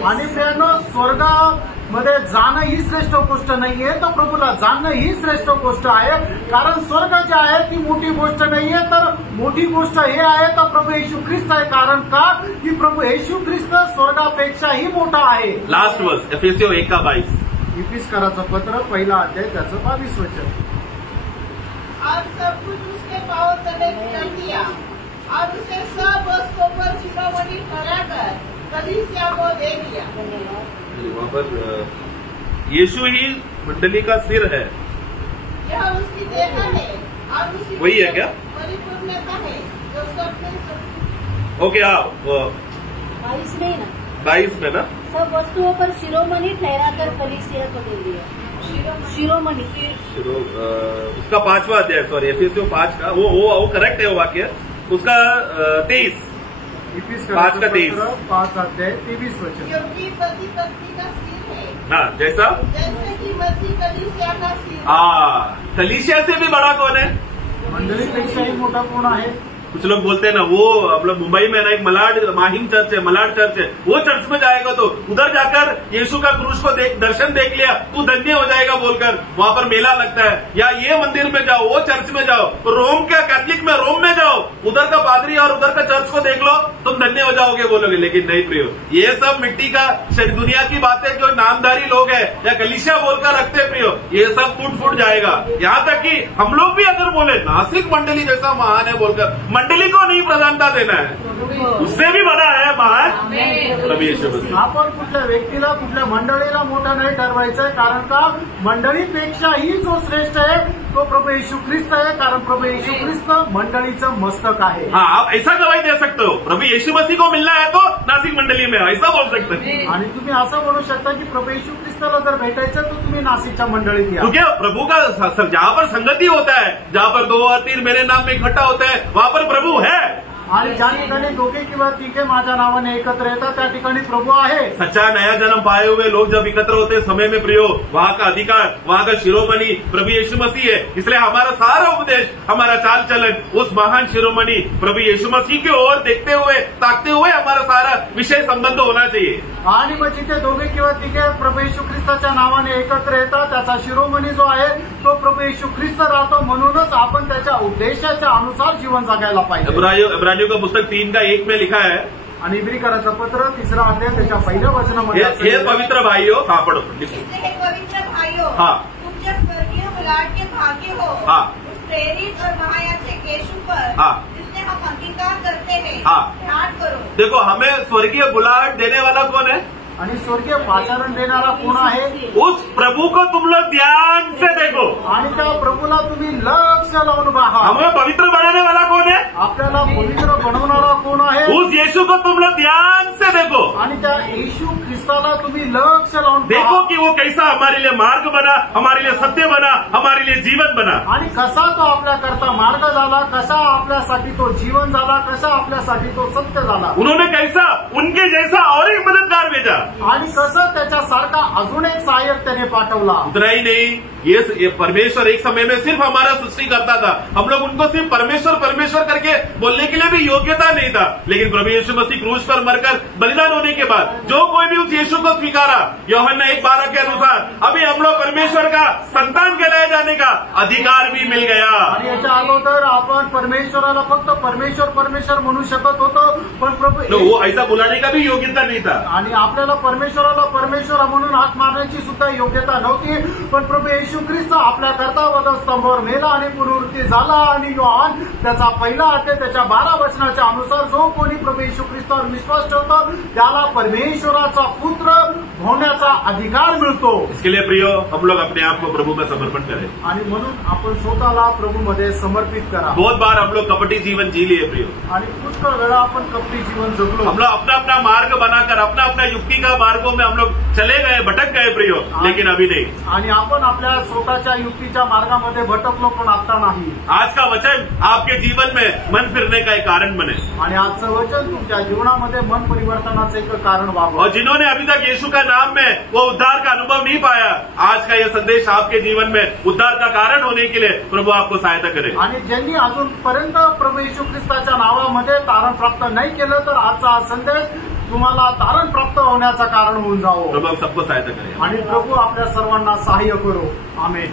आणि प्रियानो, स्वर्गामध्ये जाणं ही श्रेष्ठ गोष्ट नाहीये, तर प्रभूला जाणणं ही श्रेष्ठ गोष्ट आहे. कारण स्वर्ग जे आहे ती मोठी गोष्ट नाहीये, तर मोठी गोष्ट हे आहे तर प्रभू येशू ख्रिस्त आहे. कारण का की प्रभू येशू ख्रिस्त स्वर्गापेक्षाही मोठा आहे. लास्ट वर्स एफेसियों 1:22. इफिसकाराचं पत्र 1 अध्याय त्याचं 22 वचन. और सब कुछ उसके पांव तले कर दिया और उसे सब वस्तुओं पर शिरोमणि ठहराकर कलीसिया को दे दिया. वहाँ पर यीशु ही मंडली का सिर है. यह उसकी देह है और उसी वही है क्या? परिपूर्णता है जो सब. ओके आप 22 में ना, 22 में ना, सब वस्तुओं पर शिरोमणि ठहराकर कलीसिया को दे दिया. शिरोमणि उसका 5वां अध्याय, सॉरी एफेसियों 5 का वो करेक्ट है वो वाक्य, उसका 23. इफिसकाराचं 5 का 23. पत्र 5 अध्याय 23 वचन. क्योंकि पति पत्नी का सिर है, हाँ जैसा जैसे कि मसीह कलीसिया का सिर. कलीसिया से भी बड़ा कौन है? मंडळीपेक्षाही मोठा कोण आहे? कुछ लोग बोलते हैं ना, वो हम लोग मुंबई में ना एक माहिम चर्च है, मलाड चर्च है, वो चर्च में जाएगा तो उधर जाकर यीशु का क्रूस को दर्शन देख लिया तू धन्य हो जाएगा बोलकर वहाँ पर मेला लगता है. या ये मंदिर में जाओ, वो चर्च में जाओ, रोम का कैथलिक में रोम में जाओ, उधर का पादरी और उधर का चर्च को देख लो, तुम धन्य हो जाओगे बोलोगे. लेकिन नहीं प्रियो, ये सब मिट्टी का दुनिया की बातें जो नामधारी लोग है या कलीसिया बोलकर रखते हैं प्रियो, ये सब फूट जाएगा. यहाँ तक कि हम लोग भी अगर बोले नासिक मंडली जैसा महान है बोलकर, मंडली को नहीं प्रधानता देना है, उससे भी बड़ा है महान प्रभू येशू मसीह. आपण कुठल्या व्यक्तीला कुठल्या मंडळीला मोठा नाही ठरवायचंय. कारण का मंडळीपेक्षाही जो श्रेष्ठ आहे तो प्रभू येशू ख्रिस्त आहे. कारण प्रभू येशू ख्रिस्त मंडळीचं मस्तक आहे. हाँ आप ऐसा गवाही दे सकते हो, प्रभु यीशु मसीह को मिलना है तो नासिक मंडली में, ऐसा बोल सकते हैं. आणि तुम्ही असं म्हणू शकता की प्रभू येशू ख्रिस्ताला जर भेटायचं तर तुम्ही नाशिकच्या मंडळीत या. क्योंकि प्रभु का जहाँ पर संगति होता है, जहाँ पर 2 और 3 मेरे नाम में इकट्ठा होता है, वहाँ पर प्रभु है. आणि ज्या ठिकाणी 2 किंवा 3 माझ्या नावाने एकत्र येतात त्या ठिकाणी प्रभू आहे. सच्चा नया जन्म पाए हुए लोग जब एकत्र होते हैं समय में प्रियो, वहाँ का अधिकार, वहाँ का शिरोमणि प्रभु यीशु मसीह है. इसलिए हमारा सारा उपदेश, हमारा चाल चलन उस महान शिरोमणि प्रभु यीशु मसीह की ओर देखते हुए ताकते हुए हमारा सारा विषय संबंध होना चाहिए. आणि मग जिथे 2 किंवा 3 प्रभू येशू ख्रिस्ताच्या नावाने एकत्र येतात त्याचा शिरोमणी जो आहे तो प्रभू येशू ख्रिस्त राहतो. म्हणूनच आपण त्याच्या उद्देशाच्या अनुसार जीवन जगायला पाहिजे. इब्रानियों का पुस्तक 3:1 में लिखा है, आणि इब्रिकराचं पत्र 3 अध्याय त्याच्या 1 वचनामध्ये हे पवित्र भाइयों, हाँ पढ़ो लिखो. इसलिए हे पवित्र भाइयों, हाँ. तुमच्या स्वर्गीय विराट के भाग्य हो हाँ। उस प्रेरित और महायाजक यीशु पर हाँ। जिसने हम अंगीकार करते हैं हाँ। ध्यान करो। देखो, हमें स्वर्गीय बुलाहट देने वाला कौन है? आणि स्वर्गीय पाचारण देणारा कोण आहे? उस प्रभु को तुम लोग ध्यान से देखो। आणि त्या प्रभूला तुम्ही लक्ष लावून पहा। हमें पवित्र बनाने वाला कौन है? आपल्याला पवित्र बनवणारा कोण आहे? उस यीशु को तुम लोग ध्यान से देखो। आणि त्या येशू ख्रिस्ताला तुम्ही लक्ष लावून देखो कि वो कैसा हमारे लिए मार्ग बना, हमारे लिए सत्य बना, हमारे लिए जीवन बना। आणि कसा तो आपल्याकरता मार्ग झाला, कसा आपल्यासाठी तो जीवन झाला, कसा आपल्यासाठी तो सत्य झाला। उन्होंने कैसा उनके जैसा और एक मददगार भेजा, आणि कसं त्याच्यासारखा अजून एक सहाय्यक त्याने पाठवला। उतना ही नहीं, ये परमेश्वर एक समय में सिर्फ हमारा सृष्टि करता था, हम लोग उनको सिर्फ परमेश्वर परमेश्वर करके बोलने के लिए भी योग्यता नहीं था। लेकिन प्रभु यीशु मसीह क्रूस पर मरकर बलिदान होने के बाद जो कोई भी उस यीशु को स्वीकारा, यूहन्ना 1:12 के अनुसार अभी हम लोग परमेश्वर का संतान कहलाए जाने का अधिकार भी मिल गया। आणि याच्या अगोदर आपण परमेश्वराला फक्त परमेश्वर परमेश्वर म्हणू शकत होतो, पण प्रभू तो वो ऐसा बुलाने का भी योग्यता नहीं था। आणि आपल्याला परमेश्वराला परमेश्वर म्हणून हाक मारण्याची सुद्धा योग्यता नव्हती, पण प्रभू येशू ख्रिस्त आपल्याकरता वधस्तंभावर मेला आणि पुनरुत्थान झाला। आणि योहान त्याचा पहिला अध्याय त्याच्या 12 वचनाच्या अनुसार जो कोणी प्रभू येशू ख्रिस्तावर विश्वास ठेवतो त्याला परमेश्वराचा पुत्र होण्याचा अधिकार मिळतो। इसके लिए प्रियो, हम लोग अपने आप को प्रभु में समर्पण करें आणि म्हणून आपण स्वतःला प्रभूमध्ये समर्पित करा। बहुत बार हम लोग कपटी जीवन जी लिए प्रियो, आणि पुष्कळ वेळा आपण कपटी जीवन जगलो। हम लोग अपना अपना मार्ग बनाकर अपना अपना युक्ति का मार्गों में हम लोग चले गए, भटक गए प्रियो, लेकिन अभी नहीं। आणि आपण आपल्या स्वतःच्या युक्तीच्या मार्गामध्ये भटकलो, पण आता नाही। आज का वचन आपके जीवन में मन फिरने का एक कारण बने, आणि आजचं वचन तुमच्या जीवनामध्ये मन परिवर्तनाचं एक कारण व्हावं। और जिन्होंने अभी तक यीशु का नाम में वो उद्धार का अनुभव नहीं पाया, आज का ये संदेश आपके जीवन में उद्धार का कारण होने के लिए प्रभु आपको सहायता करे। आणि ज्यांनी अजूनपर्यंत प्रभू येशू ख्रिस्ताच्या नावामध्ये तारण प्राप्त नाही केलं, तर आजचा हा संदेश तुम्हाला तारण प्राप्त होण्याचं कारण होऊन जावं। प्रभु आप सबको सहायता करे। आणि प्रभू आपल्या सर्वांना सहाय्य करो। आमेन।